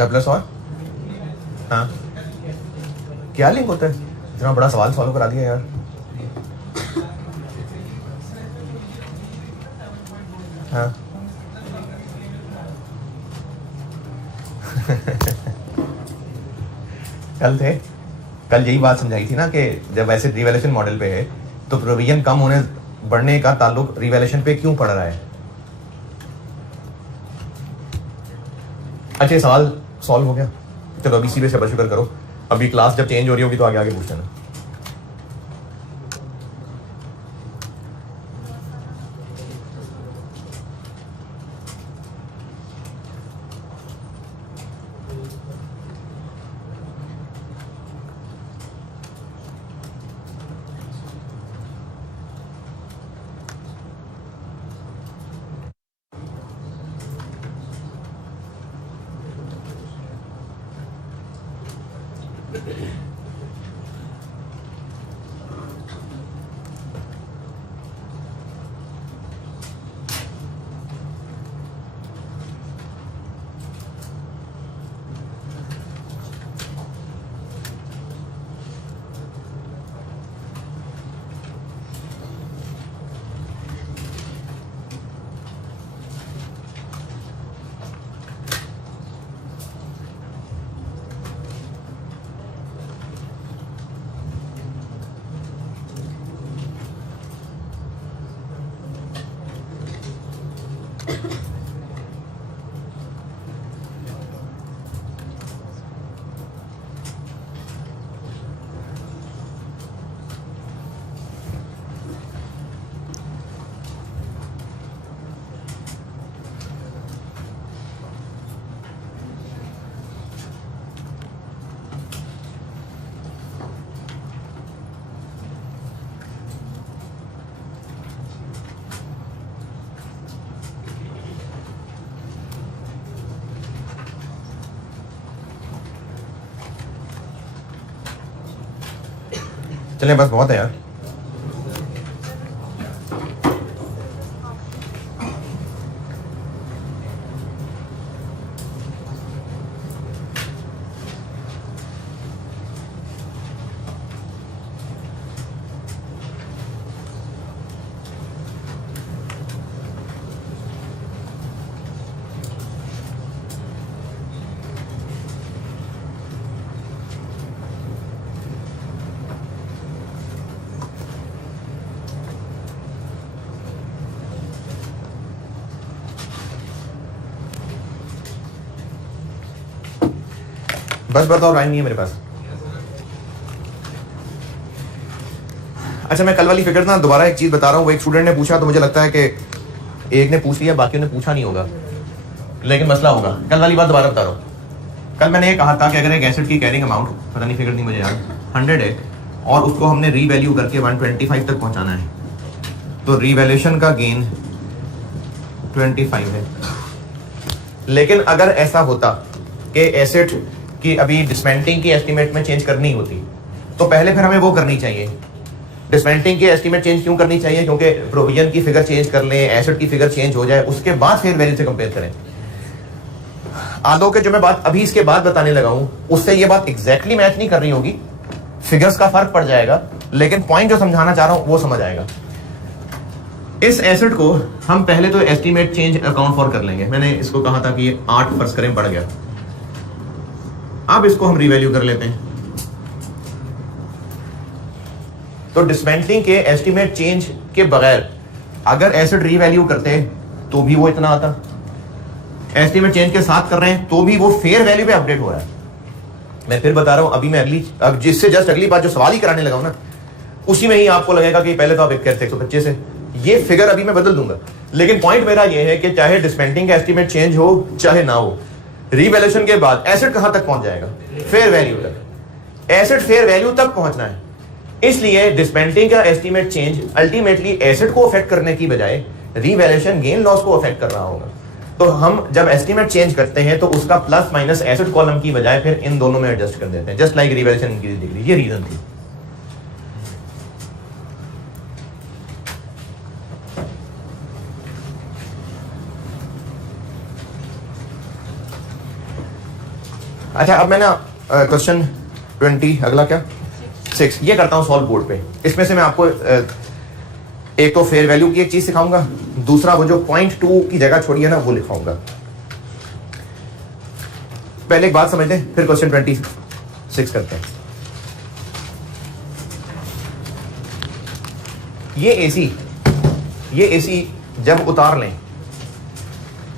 सरप्लस और हाँ क्या लिंक होता है? इतना बड़ा सवाल सॉल्व करा दिया यार। हाँ कल यही बात समझाई थी ना कि जब ऐसे रिवैल्यूएशन मॉडल पे है तो प्रोविजन कम होने बढ़ने का ताल्लुक रिवैल्यूएशन पे क्यों पड़ रहा है। अच्छा सवाल सॉल्व हो गया। चलो अभी इसी पे सब्र शुक्र करो, अभी क्लास जब चेंज हो रही होगी तो आगे आगे पूछ लेना। चलें बस बहुत है यार। बस बताओ, टाइम नहीं है मेरे पास। अच्छा मैं कल वाली फिगर ना दोबारा एक चीज बता रहा हूँ। वो एक स्टूडेंट ने पूछा तो मुझे लगता है कि एक ने पूछ लिया, बाकियों ने पूछा नहीं होगा, लेकिन मसला होगा। कल वाली बात दोबारा बता रहा हूँ। कल मैंने ये कहा था कि अगर एक एसिड की कैरिंग अमाउंट, पता नहीं फिगर नहीं मुझे याद, 100 है और उसको हमने रीवैल्यू करके 125 तक पहुंचाना है, तो रीवैल्यूएशन का गेन 25 है। लेकिन अगर ऐसा होता कि एसिड की अभी डिस्मेंटिंग की एस्टीमेट में चेंज करनी होती तो पहले फिर हमें वो करनी चाहिए। डिस्मेंटिंग की एस्टीमेट चेंज क्यों करनी चाहिए? क्योंकि प्रोविजन की फिगर चेंज कर लें, एसिड की फिगर चेंज हो जाए, उसके बाद फेयर वैल्यू से कंपेयर करें। आदो के जो मैं बात अभी इसके बाद बताने लगा हूं उससे ये बात एग्जैक्टली मैच नहीं कर रही होगी, फिगर्स का फर्क पड़ जाएगा, लेकिन पॉइंट जो समझाना चाह रहा हूं वो समझ आएगा। इस एसिड को हम पहले तो एस्टीमेट चेंज अकाउंट फॉर कर लेंगे। मैंने इसको कहा था कि ये 8 फर्ज करें पड़ गया। अब इसको हम रीवैल्यू कर लेते हैं। तो डिस्मेंटलिंग के एस्टीमेट चेंज के बगैर अगर एसिड रीवैल्यू करते तो भी वो इतना आता, एस्टीमेट चेंज के साथ कर रहे हैं तो भी वो फेयर वैल्यू पे अपडेट हो रहा है। मैं फिर बता रहा हूं, अभी मैं अब जिससे जस्ट अगली बात जो सवाल ही कराने लगा हूं ना, उसी में ही आपको लगेगा कि पहले तो आप एक कहते 125 है, ये फिगर अभी मैं बदल दूंगा। लेकिन पॉइंट मेरा ये है कि चाहे डिस्मेंटिंग का एस्टीमेट चेंज हो चाहे ना हो, रीवैल्यूएशन के बाद एसिड कहां तक पहुंच जाएगा? फेयर वैल्यू तक। एसिड फेयर वैल्यू तक पहुंचना है, इसलिए डिस्मेंटिंग का एस्टीमेट चेंज अल्टीमेटली एसिड को अफेक्ट करने की बजाय रीवैल्यूएशन गेन लॉस को अफेक्ट कर रहा होगा। तो हम जब एस्टीमेट चेंज करते हैं तो उसका प्लस माइनस एसिड कॉलम की बजाय फिर इन दोनों में एडजस्ट कर देते हैं, just like revaluation increase decrease. ये रीजन थी। अच्छा अब मैं ना क्वेश्चन 20 अगला क्या 6 ये करता हूँ सॉल्व बोर्ड पे। इसमें से मैं आपको एक तो फेयर वैल्यू की एक चीज सिखाऊंगा, दूसरा वो जो पॉइंट 2 की जगह छोड़ी है ना वो लिखाऊंगा। पहले एक बात समझ लें फिर क्वेश्चन 26 करते हैं। ये एसी जब उतार लें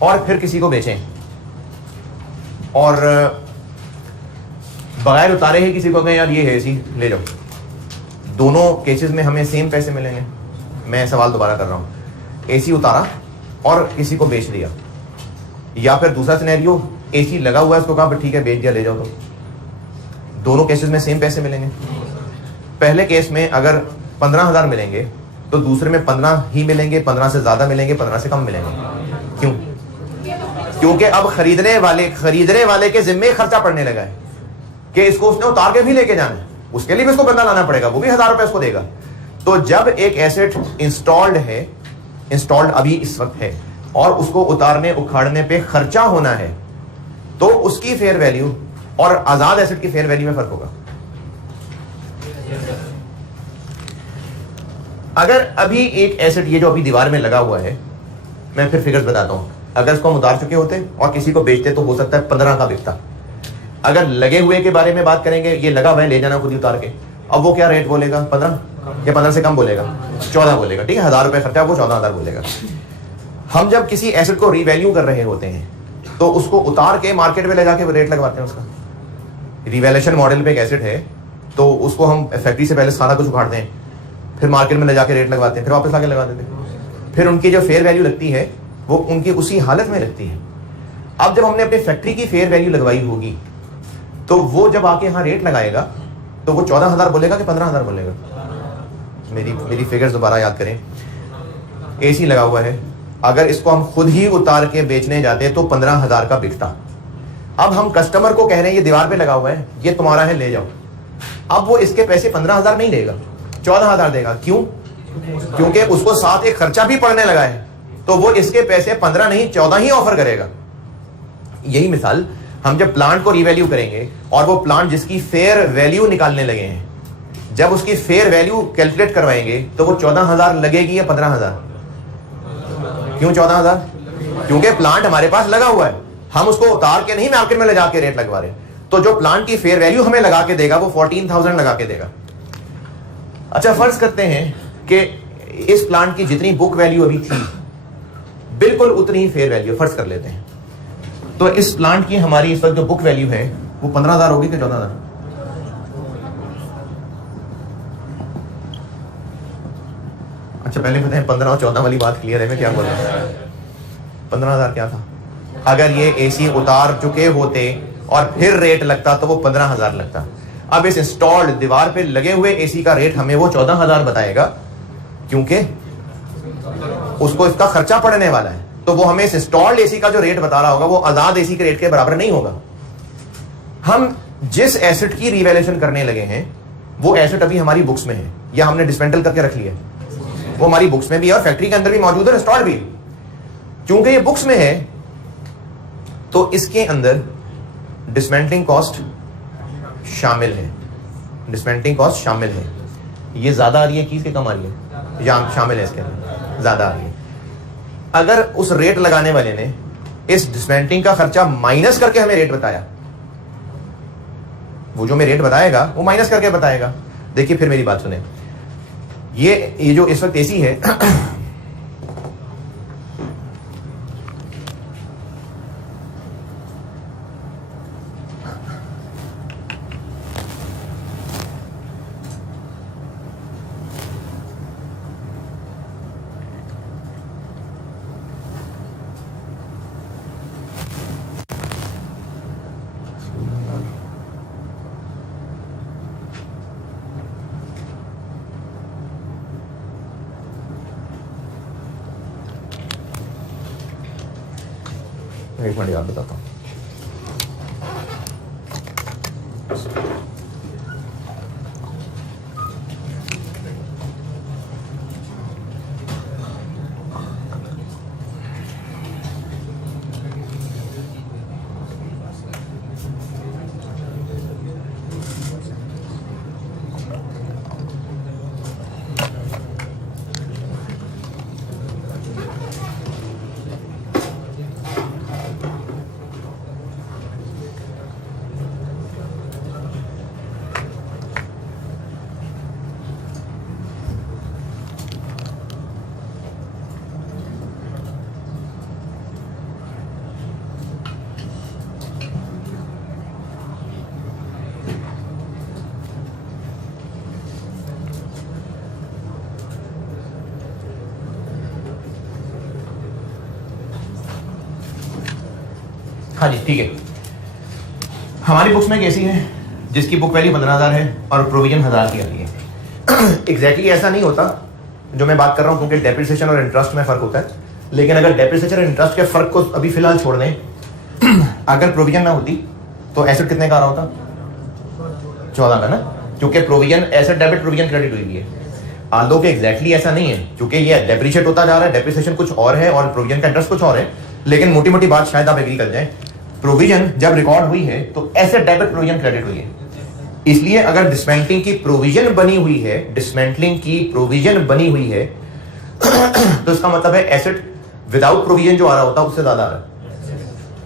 और फिर किसी को बेचें और बगैर उतारे ही किसी को कहें यार ये है एसी ले जाओ, दोनों केसेस में हमें सेम पैसे मिलेंगे। मैं सवाल दोबारा कर रहा हूं, एसी उतारा और किसी को बेच दिया, या फिर दूसरा सिनेरियो एसी लगा हुआ है उसको कहा ठीक है बेच दिया ले जाओ, तो दोनों केसेस में सेम पैसे मिलेंगे। पहले केस में अगर 15,000 मिलेंगे तो दूसरे में 15 ही मिलेंगे, 15 से ज्यादा मिलेंगे, 15 से कम मिलेंगे। क्यों? क्योंकि अब खरीदने वाले के जिम्मे खर्चा पड़ने लगा है कि इसको उसने उतार के भी लेके जाना है, उसके लिए भी उसको बंदा लाना पड़ेगा, वो भी 1,000 रुपए उसको देगा। तो जब एक एसेट इंस्टॉल्ड अभी इस वक्त है और उसको उतारने उखाड़ने पे खर्चा होना है तो उसकी फेयर वैल्यू और आजाद एसेट की फेयर वैल्यू में फर्क होगा। अगर अभी एक एसेट ये जो अभी दीवार में लगा हुआ है, मैं फिर फिगर्स बताता हूं, अगर इसको हम उतार चुके होते और किसी को बेचते तो हो सकता है 15 का बिकता। अगर लगे हुए के बारे में बात करेंगे, ये लगा हुआ है ले जाना खुद ही उतार के, अब वो क्या रेट बोलेगा 15 या 15 से कम बोलेगा 14 बोलेगा, ठीक है 1,000 रुपए खर्चा वो 14,000 बोलेगा। हम जब किसी एसेट को रीवैल्यू कर रहे होते हैं तो उसको उतार के मार्केट में ले जाके रेट लगवाते हैं उसका। रिवैल्यूएशन मॉडल पे एक एसेट है तो उसको हम फैक्ट्री से पहले सारा कुछ उखाड़ते हैं, फिर मार्केट में ले जाके रेट लगवाते हैं, फिर वापस आके लगा देते हैं, फिर उनकी जो फेयर वैल्यू लगती है वो उनकी उसी हालत में लगती है। अब जब हमने अपनी फैक्ट्री की फेयर वैल्यू लगवाई होगी तो वो जब आके यहाँ रेट लगाएगा तो वो 14,000 बोलेगा कि 15,000 बोलेगा? मेरी फिगर्स दोबारा याद करें। एसी लगा हुआ है, अगर इसको हम खुद ही उतार के बेचने जाते तो 15,000 का बिकता। अब हम कस्टमर को कह रहे हैं ये दीवार पे लगा हुआ है, ये तुम्हारा है ले जाओ। अब वो इसके पैसे 15,000 नहीं देगा, 14,000 देगा। क्यों? क्योंकि उसको साथ एक खर्चा भी पड़ने लगा है, तो वो इसके पैसे 15 नहीं 14 ही ऑफर करेगा। यही मिसाल हम जब प्लांट को रिवैल्यू करेंगे और वो प्लांट जिसकी फेयर वैल्यू निकालने लगे हैं, जब उसकी फेयर वैल्यू कैलकुलेट करवाएंगे तो वो 14,000 लगेगी या 15,000? क्यों 14,000? क्योंकि प्लांट हमारे पास लगा हुआ है, हम उसको उतार के नहीं मार्केट में ले जाके रेट लगवा रहे। तो जो प्लांट की फेयर वैल्यू हमें लगा के देगा वो 14,000 लगा के देगा। अच्छा फर्ज करते हैं कि इस प्लांट की जितनी बुक वैल्यू अभी थी बिल्कुल उतनी ही फेयर वैल्यू फर्ज कर लेते हैं, तो इस प्लांट की हमारी इस वक्त जो बुक वैल्यू है वो 15,000 होगी कि 14,000? अच्छा पहले बताएं 15 और 14 वाली बात क्लियर है, मैं क्या बोल रहा हूं? 15,000 क्या था? अगर ये एसी उतार चुके होते और फिर रेट लगता तो वो 15,000 लगता। अब इस इंस्टॉल्ड दीवार पे लगे हुए एसी का रेट हमें वो 14,000 बताएगा क्योंकि उसको इसका खर्चा पड़ने वाला है। तो वो हमें इस इंस्टॉल्ड एसी का जो रेट बता रहा होगा वो आजाद एसी के रेट के बराबर नहीं होगा। हम जिस एसेट की रिवैल्यूएशन करने लगे हैं वो एसेट अभी हमारी बुक्स में है या हमने डिसमेंटल करके रख लिया, वो हमारी बुक्स में भी है और फैक्ट्री के अंदर भी मौजूद है, इंस्टॉल्ड भी। क्योंकि ये बुक्स में है तो इसके अंदर डिसमेंटलिंग कॉस्ट शामिल है, डिसमेंटलिंग कॉस्ट शामिल है। ये ज्यादा आ रही है कि कम आ रही है? या शामिल है, इसके अंदर ज्यादा आ रही है। अगर उस रेट लगाने वाले ने इस डिसमेंटलिंग का खर्चा माइनस करके हमें रेट बताया, वो जो हमें रेट बताएगा वो माइनस करके बताएगा। देखिए फिर मेरी बात सुने, ये जो इस वक्त एसी है एक मिनट याद बताता हूँ। हाँ जी ठीक है, हमारी बुक्स में एक ऐसी है जिसकी बुक वैल्यू 15,000 है और प्रोविजन 1000 की आ रही है। एग्जैक्टली ऐसा नहीं होता जो मैं बात कर रहा हूँ, क्योंकि डेप्रिसिएशन और इंटरेस्ट में फर्क होता है। लेकिन अगर डेप्रिसिएशन और इंटरेस्ट के फर्क को अभी फिलहाल छोड़ दें, अगर प्रोविजन ना होती तो एसेट कितने का आ रहा होता? 14 का ना, क्योंकि provision asset debit provision credit हुई है। आल्दो के एग्जैक्टली ऐसा नहीं है, क्योंकि ये डेप्रिशिएट होता जा रहा है, डेप्रिसिएशन कुछ और है और प्रोविजन का इंटरेस्ट कुछ और है। लेकिन मोटी मोटी बात शायद आप एग्री कर जाए, प्रोविजन जब रिकॉर्ड हुई है तो एसेट डेबिट प्रोविजन क्रेडिट हुई है। इसलिए अगर डिसमेंटलिंग की प्रोविजन बनी हुई है, डिसमेंटलिंग की प्रोविजन बनी हुई है तो इसका मतलब है एसेट विदाउट प्रोविजन जो आ रहा होता है उससे ज्यादा आ रहा है।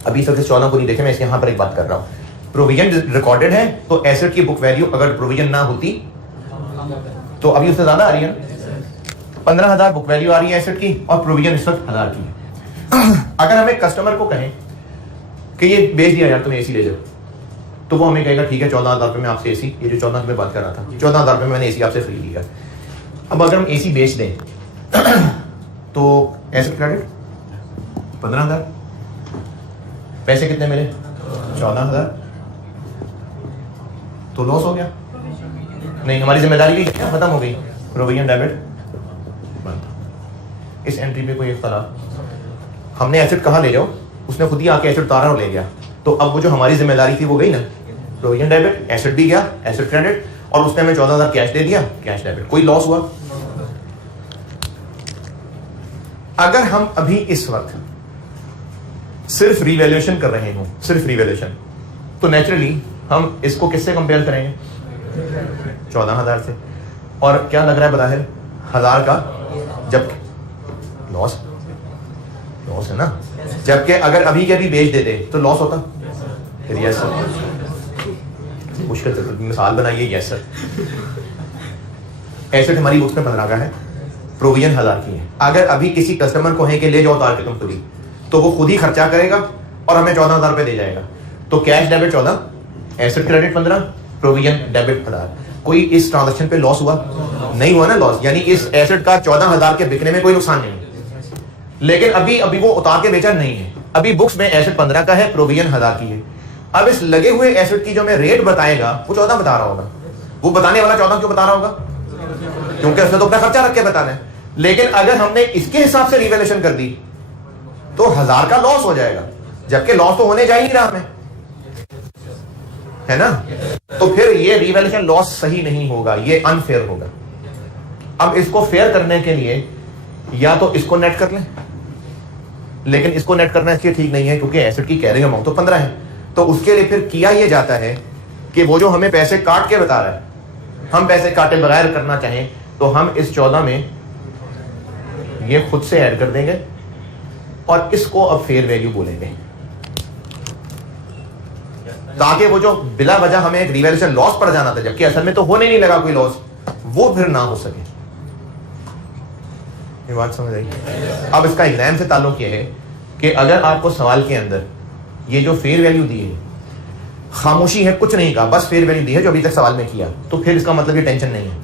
अभी सबसे 14 को नहीं देखे, मैं इसके यहां पर एक बात कर रहा हूं। प्रोविजन रिकॉर्डेड है तो एसेट की बुक वैल्यू अगर प्रोविजन ना होती तो अभी उससे ज्यादा आ रही है ना। 15,000 बुक वैल्यू आ रही है एसेट की और प्रोविजन इस वक्त 1000 की है। अगर हम एक कस्टमर को कहें कि ये बेच दिया यार, तुम एसी ले जाओ, तो वो हमें कहेगा ठीक है 14,000 रुपये में आपसे एसी, ये जो 14 में बात कर रहा था, 14,000 रुपये में मैंने एसी आपसे खरीद लिया। अब अगर हम एसी बेच दें तो एसेट क्रेडिट 15,000, पैसे कितने मिले? 14,000, तो लॉस हो गया नहीं, हमारी जिम्मेदारी भी क्या खत्म हो गई, प्रोविजन डेबिट बंद। इस एंट्री पे कोई इख्तलाफ? हमने एसेट कहाँ ले जाओ, उसने खुद ही आके एसेट उतारा और ले गया, तो अब वो जो हमारी जिम्मेदारी थी वो गई ना, प्रोविजन डेबिट, एसेट भी गया, एसेट क्रेडिट, और उसने हमें 14,000 कैश दे दिया, कैश डेबिट, कोई लॉस हुआ? अगर हम अभी इस वक्त सिर्फ रिवैल्यूएशन कर रहे हो, सिर्फ रिवैल्यूएशन, तो नेचुरली हम इसको किससे कंपेयर करेंगे? 14,000 से। और क्या लग रहा है बताहिर 1000 का, जब लॉस है ना, जबकि अगर अभी के अभी बेच देते तो लॉस होता। फिर यस सर, मुश्किल से मिसाल बनाइए। यस सर, एसेट हमारी बुक्स में 15 का है, प्रोविजन 1000 की है। अगर अभी किसी कस्टमर को है कि ले जाओ उतार के तुम खुद ही, तो वो खुद ही खर्चा करेगा और हमें 14,000 रुपए दे जाएगा। तो cash debit 14, asset credit 15, provision debit 1000। कोई इस ट्रांजैक्शन पे लॉस हुआ? नहीं हुआ ना लॉस, यानी इस एसेट का 14,000 के बिकने में कोई नुकसान नहीं है। लेकिन अभी वो उतार के बेचा नहीं है, अभी बुक्स में एसेट 15 का है, प्रोविजन 1000 की है। अब इस लगे हुए एसेट की जो मैं रेट बताएगा वो 14 बता रहा होगा। वो बताने वाला 14 क्यों बता रहा होगा? क्योंकि उसने तो अपना खर्चा रख के बताना है। लेकिन अगर हमने इसके हिसाब से रिवैल्यूएशन कर दी तो 1000 का लॉस हो जाएगा, जबकि लॉस तो होने जा ही नहीं रहा हमें, है ना। तो फिर ये रिवैल्यूएशन लॉस सही नहीं होगा, ये अनफेयर होगा। अब इसको फेयर करने के लिए या तो इसको नेट कर लें, लेकिन इसको नेट करना इसलिए ठीक नहीं है क्योंकि एसेट की कैरिंग अमाउंट तो 15 है। तो उसके लिए फिर किया यह जाता है कि वो जो हमें पैसे काट के बता रहा है, हम पैसे काटे बगैर करना चाहें तो हम इस 14 में ये खुद से ऐड कर देंगे और इसको अब फेयर वैल्यू बोलेंगे, ताकि वो जो बिला वजह हमें एक रिवैल्यूएशन लॉस पड़ जाना था जबकि असल में तो होने नहीं लगा कोई लॉस, वो फिर ना हो सके। ये बात समझ आई? अब इसका एग्जाम से ताल्लुक ये है कि अगर आपको सवाल के अंदर ये जो फेयर वैल्यू दी है, खामोशी है, कुछ नहीं कहा, बस फेयर वैल्यू दी है जो अभी तक सवाल में किया, तो फिर इसका मतलब ये टेंशन नहीं है।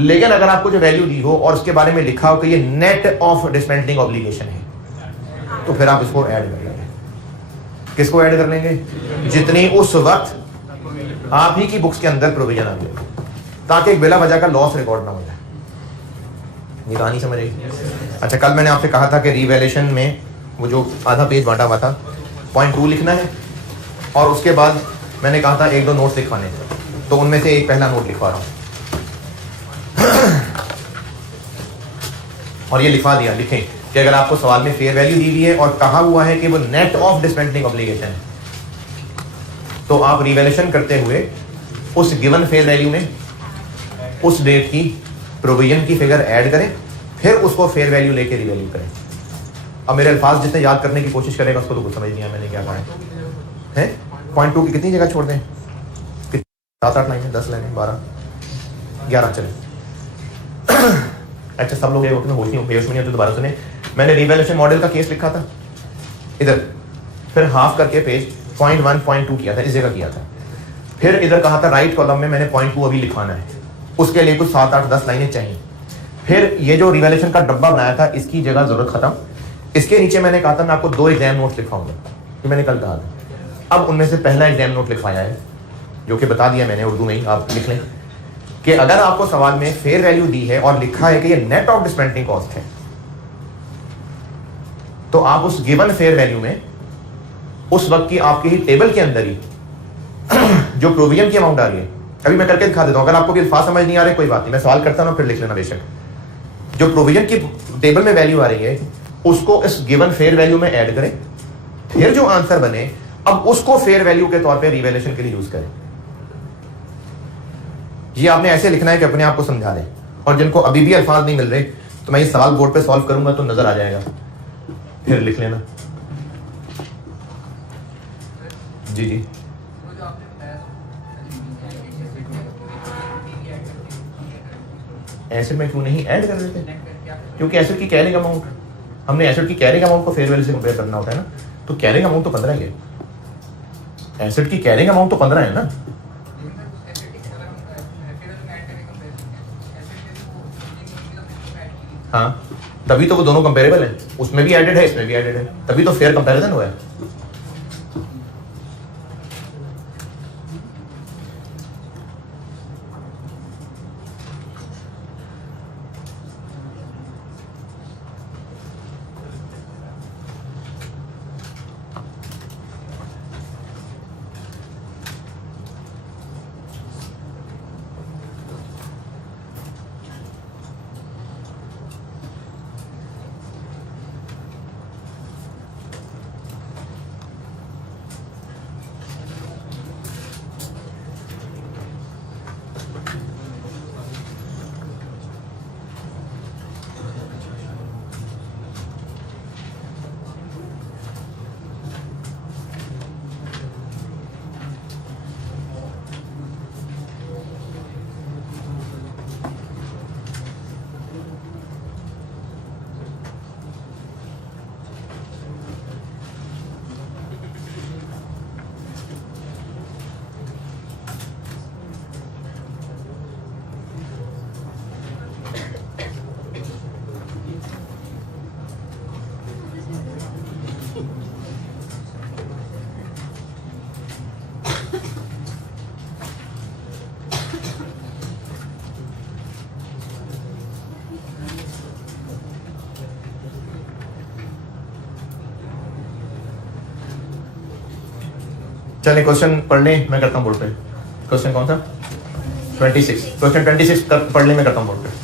लेकिन अगर आपको जो वैल्यू दी हो और उसके बारे में लिखा हो कि ये नेट ऑफ डिसमेंटलिंग ऑब्लिगेशन है, तो फिर आप इसको ऐड कर लेंगे। किसको ऐड कर लेंगे? जितनी उस वक्त आप ही की बुक्स के अंदर प्रोविजन आ गई, ताकि एक बिला वजह का लॉस रिकॉर्ड ना हो जाए। ये कहानी समझ आई? अच्छा, कल मैंने आपसे कहा था कि रिवैल्यूएशन में वो जो आधा पेज बांटा हुआ था, पॉइंट 2 लिखना है और उसके बाद मैंने कहा था 1-2 नोट्स लिखवाने थे, तो उनमें से एक पहला नोट लिखवा रहा हूं और ये लिखवा दिया। लिखें कि अगर आपको सवाल में फेयर वैल्यू दी हुई है और कहा हुआ है कि वो नेट ऑफ डिसमेंटलिंग ऑब्लिगेशन है, तो आप रिवैल्यूएशन करते हुए उस गिवन फेयर वैल्यू में उस डेट की प्रोविजन की फिगर ऐड करें, फिर उसको फेयर वैल्यू लेके रिवैल्यू करें। अब मेरे अल्फाज जितने याद करने की कोशिश करेगा उसको तो कुछ समझ नहीं आया मैंने क्या कहा है। पॉइंट 2 की कितनी जगह छोड़ दें? 7-8 लाइनें, 10 लाइनें, 12-11 चले। अच्छा, सब लोग अपने होश में नहीं, तो दोबारा सुने। मैंने रिवैल्यूएशन मॉडल का केस लिखा था इधर, फिर हाफ करके पेज पॉइंट 1, पॉइंट 2 किया था, इस जगह किया था। फिर इधर कहा था राइट कॉलम में मैंने पॉइंट 2 अभी लिखवाना है, उसके लिए कुछ 7-8-10 लाइनें चाहिए। फिर ये जो रिवैल्यूएशन का डब्बा बनाया था इसकी जगह जरूरत खत्म। इसके नीचे मैंने कहा था मैं आपको 2 एग्जाम नोट्स लिखवाऊंगा, ये मैंने कल कहा था। अब उनमें से पहला एग्जाम नोट लिखवाया है, जो कि बता दिया मैंने उर्दू में ही, आप लिख लें कि अगर आपको सवाल में फेयर वैल्यू दी है और लिखा है कि ये नेट ऑफ डिस्पेंडिंग कॉस्ट है, तो आप उस गिवन फेयर वैल्यू में उस वक्त की आपकी ही टेबल के अंदर ही जो प्रोविजन की अमाउंट आ रही है, अभी मैं करके दिखा देता हूं, अगर आपको भी अल्फाज समझ नहीं आ रहे कोई बात नहीं, मैं सवाल करता हूं फिर लिख लेना बेशक। जो प्रोविजन की टेबल में वैल्यू आ रही है उसको इस गिवन फेयर वैल्यू में ऐड करें, फिर जो आंसर बने अब उसको फेयर वैल्यू के तौर पे रिवैल्यूएशन के लिए यूज करें। ये आपने ऐसे लिखना है कि अपने आप को समझा लें, और जिनको अभी भी अल्फाज नहीं मिल रहे तो मैं ये सवाल बोर्ड पे सॉल्व करूंगा तो नजर आ जाएगा, फिर लिख लेना। जी जी एसिड में क्यों नहीं ऐड कर देते? क्योंकि एसिड की कैरिंग अमाउंट, हमने एसिड की कैरिंग अमाउंट को फेयर वैल्यू से कंपेयर करना होता है ना, तो कैरिंग अमाउंट तो 15 है, एसिड की कैरिंग अमाउंट तो 15 है ना। हाँ तभी तो वो दोनों कंपेरेबल है, उसमें भी एडेड है इसमें भी एडेड है, तभी तो फेयर कंपैरिजन हुआ है। चलिए क्वेश्चन पढ़ लें, मैं करता हूँ बोर्ड पे। क्वेश्चन कौन था? 26। क्वेश्चन 26 पढ़ लें, मैं करता हूँ बोर्ड पे।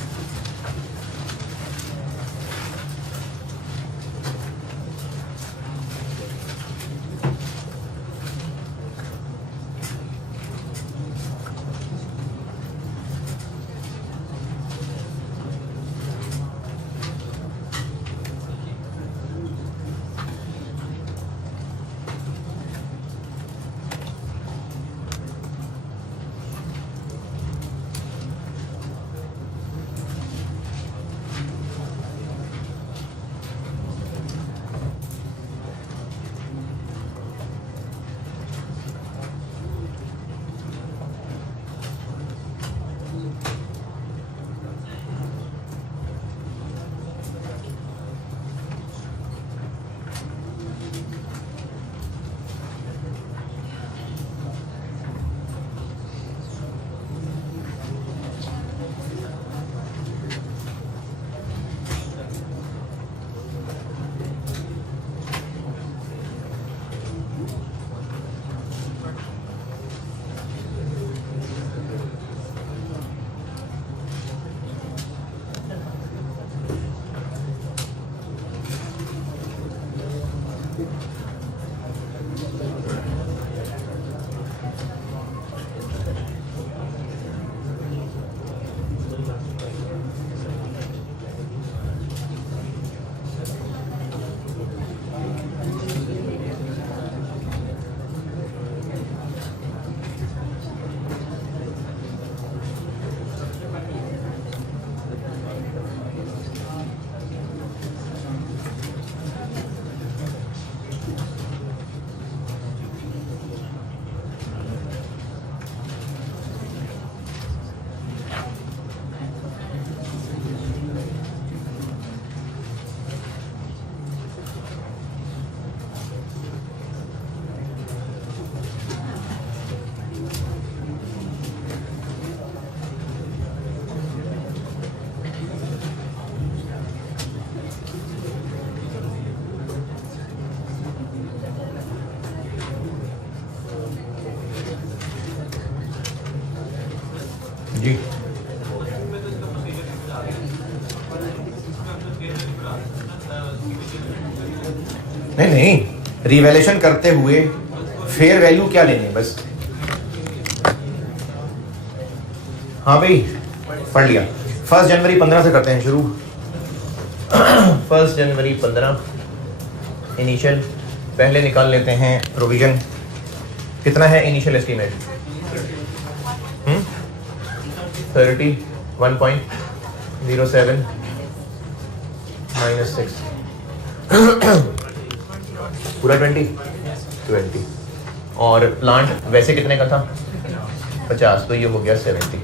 जी नहीं नहीं, रिवैल्यूएशन करते हुए फेयर वैल्यू क्या लेने बस। हाँ भाई पढ़ लिया। 1 जनवरी 15 से करते हैं शुरू। 1 जनवरी 15 इनिशियल, पहले निकाल लेते हैं प्रोविजन। कितना है इनिशियल एस्टीमेट? 31.07 माइनस 6 पूरा 20 और प्लांट वैसे कितने का था? 50, तो ये हो गया 70।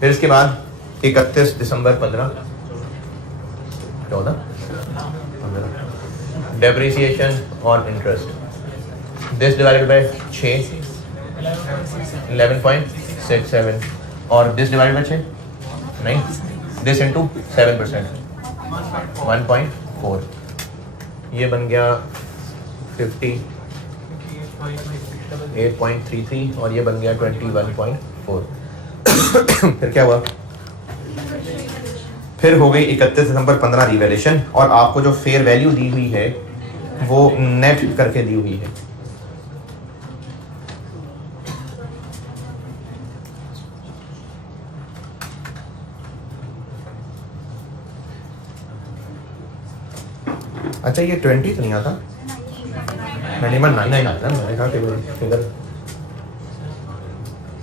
फिर इसके बाद 31 दिसंबर 14 डेप्रिसिएशन और इंटरेस्ट, दिस डिवाइडेड बाय 6 11.67 और दिस डिवाइडेड बाय 6 नहीं, दिस इनटू 7% 1.4, ये बन गया 58.33 और ये बन गया 21.4। फिर क्या हुआ? फिर हो गई 31 दिसंबर 15 रिवैल्यूएशन और आपको जो फेयर वैल्यू दी हुई है वो नेट करके दी हुई है। अच्छा ये 20 तो नहीं आता, 99 आता है। मैंने कहा कि फिगर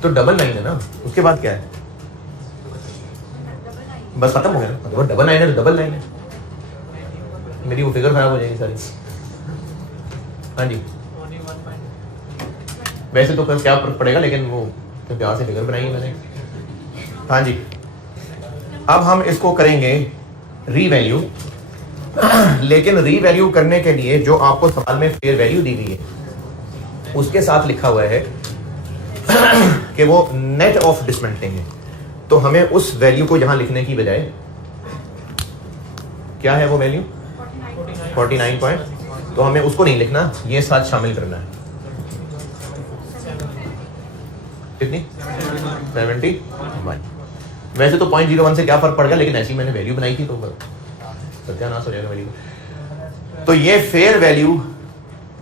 तो 99 है ना, उसके बाद क्या है? बस खत्म हो गया ना, मतलब 99 है तो 99 है। मेरी वो फिगर खराब हो जाएगी सारी। हाँ जी, वैसे तो क्या फर्क पड़ेगा, लेकिन वो तो प्यार से फिगर बनाई है मैंने। हाँ जी, अब हम इसको करेंगे रीवैल्यू। लेकिन रीवैल्यू करने के लिए जो आपको सवाल में फेयर वैल्यू दी गई है उसके साथ लिखा हुआ है कि वो नेट ऑफ डिसमेंटलिंग है, तो हमें उस वैल्यू को यहां लिखने की बजाय क्या है वो वैल्यू 49 पॉइंट, तो हमें उसको नहीं लिखना, ये साथ शामिल करना है। कितनी? 71। वैसे तो 0.01 से क्या फर्क पड़ गया, लेकिन ऐसी मैंने वैल्यू बनाई थी तो सत्यानाश हो जाएगा वैल्यू। तो ये फेयर वैल्यू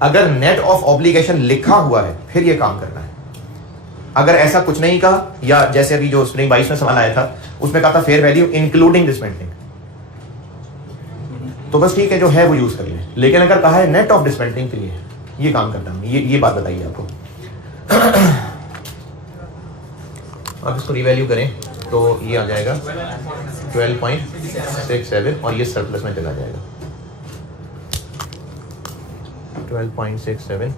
अगर नेट ऑफ ऑब्लिगेशन लिखा हुआ है फिर ये काम करना है। अगर ऐसा कुछ नहीं कहा, या जैसे अभी जो स्प्रिंग 22 में सवाल आया था उसमें कहा था फेयर वैल्यू इंक्लूडिंग डिसमेंटलिंग, तो बस ठीक है जो है वो यूज कर लें। लेकिन अगर कहा है नेट ऑफ डिसमेंटलिंग के लिए ये काम करना है, ये बात बताइए आपको। आप इसको रिवैल्यू करें तो ये आ जाएगा 12.67 और ये सरप्लस में चला जाएगा 12.67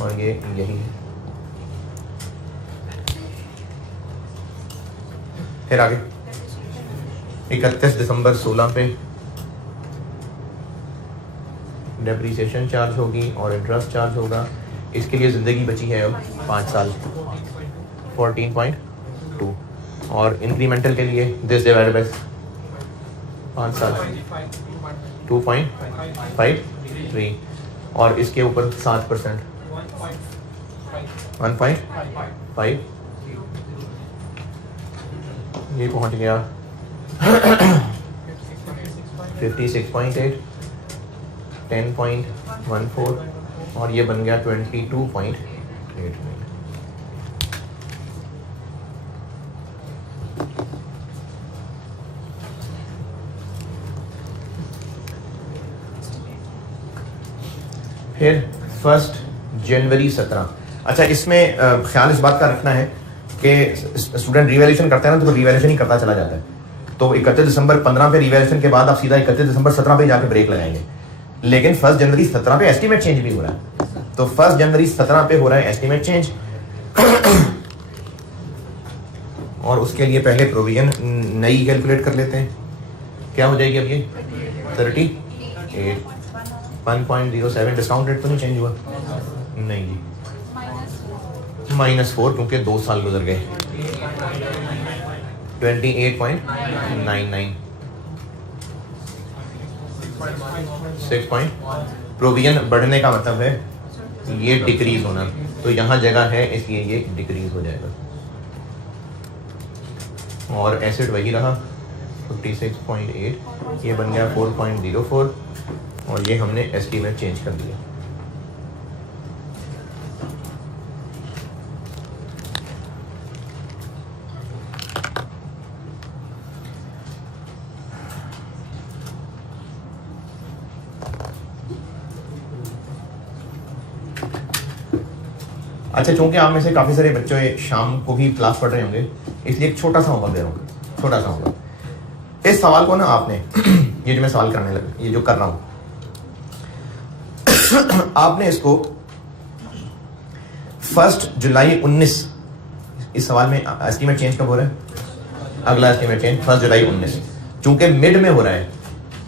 और ये यही है। फिर आगे 31 दिसंबर 16 पे डेप्रिसिएशन चार्ज होगी और इंटरेस्ट चार्ज होगा। इसके लिए ज़िंदगी बची है अब 5 साल 14.2 और इंक्रीमेंटल के लिए दिस डिवाइडेड बाय 5 साल 2.53 और इसके ऊपर 7% 1.5 ये पहुंच गया 56.8 10.14 और ये बन गया 22.89। फिर 1 जनवरी 17। अच्छा इसमें ख्याल इस बात का रखना है कि स्टूडेंट रिवैल्यूएशन करता है ना तो रिवैल्यूएशन ही करता चला जाता है, तो 31 दिसंबर 15 पे रिवैल्यूएशन के बाद आप सीधा 31 दिसंबर 17 पे जाके ब्रेक लगाएंगे। लेकिन 1 जनवरी 17 पे एस्टीमेट चेंज भी हो रहा है, तो 1 जनवरी 17 पे हो रहा है एस्टीमेट चेंज और उसके लिए पहले प्रोविजन नई कैलकुलेट कर लेते हैं। क्या हो जाएगी अब ये 38 1.07 डिस्काउंट रेट तो नहीं चेंज हुआ, नहीं जी, -4 क्योंकि 2 साल गुजर गए। 28.99 6 पॉइंट। प्रोविजन बढ़ने का मतलब है ये डिक्रीज होना, तो यहाँ जगह है इसलिए ये डिक्रीज हो जाएगा। और एसिड वही रहा 56.8, ये बन गया 4.04 और ये हमने एस्टीमेट चेंज कर दिया। अच्छा, चूंकि आप में से काफ़ी सारे बच्चों शाम को भी क्लास पढ़ रहे होंगे, इसलिए एक छोटा सा होमवर्क दे रहा हूँ, छोटा सा होमवर्क। इस सवाल को ना आपने ये जो मैं सवाल करने लगा, ये जो कर रहा हूँ आपने इसको 1 जुलाई 19, इस सवाल में एस्टीमेट चेंज कब हो रहा है? अगला एस्टीमेट चेंज 1 जुलाई 19। चूंकि मिड में हो रहा है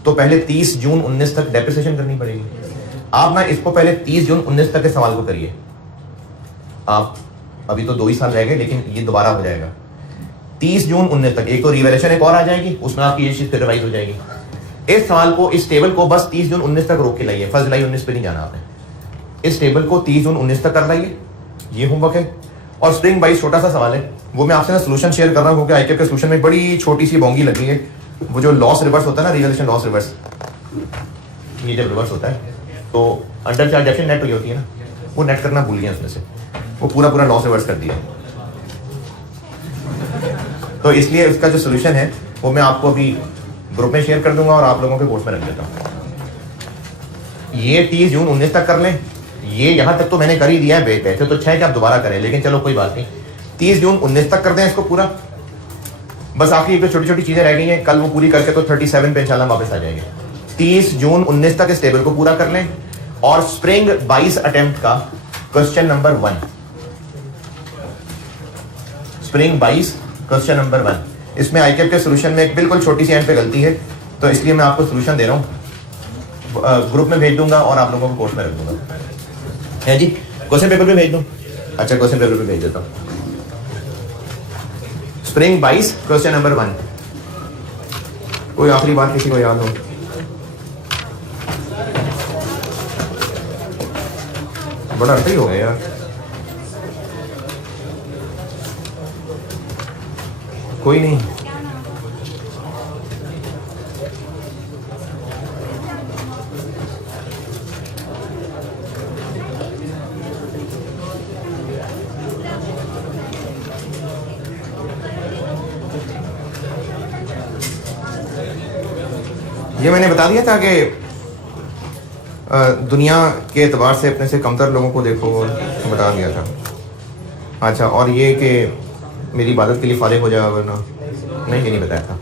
तो पहले 30 जून 19 तक डेप्रिसिएशन करनी पड़ेगी। आप ना इसको पहले 30 जून 19 तक के सवाल को करिए। आप अभी तो 2 ही साल रह गए, लेकिन ये दोबारा हो जाएगा 30 जून 19 तक। एक तो रिवैल्यूएशन एक और आ जाएगी, उसमें आपकी ये चीज फिर रिवाइज हो जाएगी। इस सवाल को, इस टेबल को बस 30 जून 19 तक रोक के लाइए, 1 जुलाई 19 पे नहीं जाना आपने। इस टेबल को 30 जून 19 तक कर लाइए, ये होमवर्क है। और स्प्रिंग बाइस छोटा सा सवाल है, वो मैं आपसे ना सोल्यूशन शेयर कर रहा हूँ क्योंकि आईकेप के सोल्यूशन में बड़ी छोटी सी बोंगी लगी है। वो जो लॉस रिवर्स होता है ना, रिवैल्यूएशन लॉस रिवर्स, ये जब रिवर्स होता है तो अंडर चार्ज एक्शन नेट हुई होती है ना, वो नेट करना भूल गए उसमें से, वो पूरा लॉस रिवर्स कर दिया। तो इसलिए इसका जो सोल्यूशन है वो मैं आपको अभी ग्रुप में शेयर कर दूंगा और आप लोगों के कोर्स में रख देता हूँ। ये 30 जून 19 तक कर लें, ये यहाँ तक तो मैंने कर ही दिया है, वैसे तो अच्छा है कि आप दोबारा करें, लेकिन चलो कोई बात नहीं, 30 जून 19 तक कर दें इसको पूरा। बस आखिरी एक तो छोटी छोटी चीजें रह गई हैं, कल वो पूरी करके तो 37 पे इंशाल्लाह वापस आ जाएंगे। 30 जून 19 तक इस टेबल को पूरा कर लें। और स्प्रिंग 22 अटेम्प्ट का question number 1, spring 22 question number 1, इसमें आईकेप के सोल्यूशन में एक बिल्कुल छोटी सी एंड पे गलती है, तो इसलिए मैं आपको सोल्यूशन दे रहा हूँ, ग्रुप में भेज दूंगा और आप लोगों को कोर्स में रख दूंगा। है जी, क्वेश्चन पेपर पे भेज दूँ? अच्छा, क्वेश्चन पेपर पे भेज देता हूँ। Spring 22 question number 1। कोई आखिरी बात किसी को याद हो? बड़ा अर्थ ही हो गया यार। कोई नहीं, ये मैंने बता दिया था कि दुनिया के एतबार से अपने से कमतर लोगों को देखो, बता दिया था। अच्छा, और ये कि मेरी इबादत के लिए फारिग हो जाएगा वरना, नहीं, ये नहीं बताया था।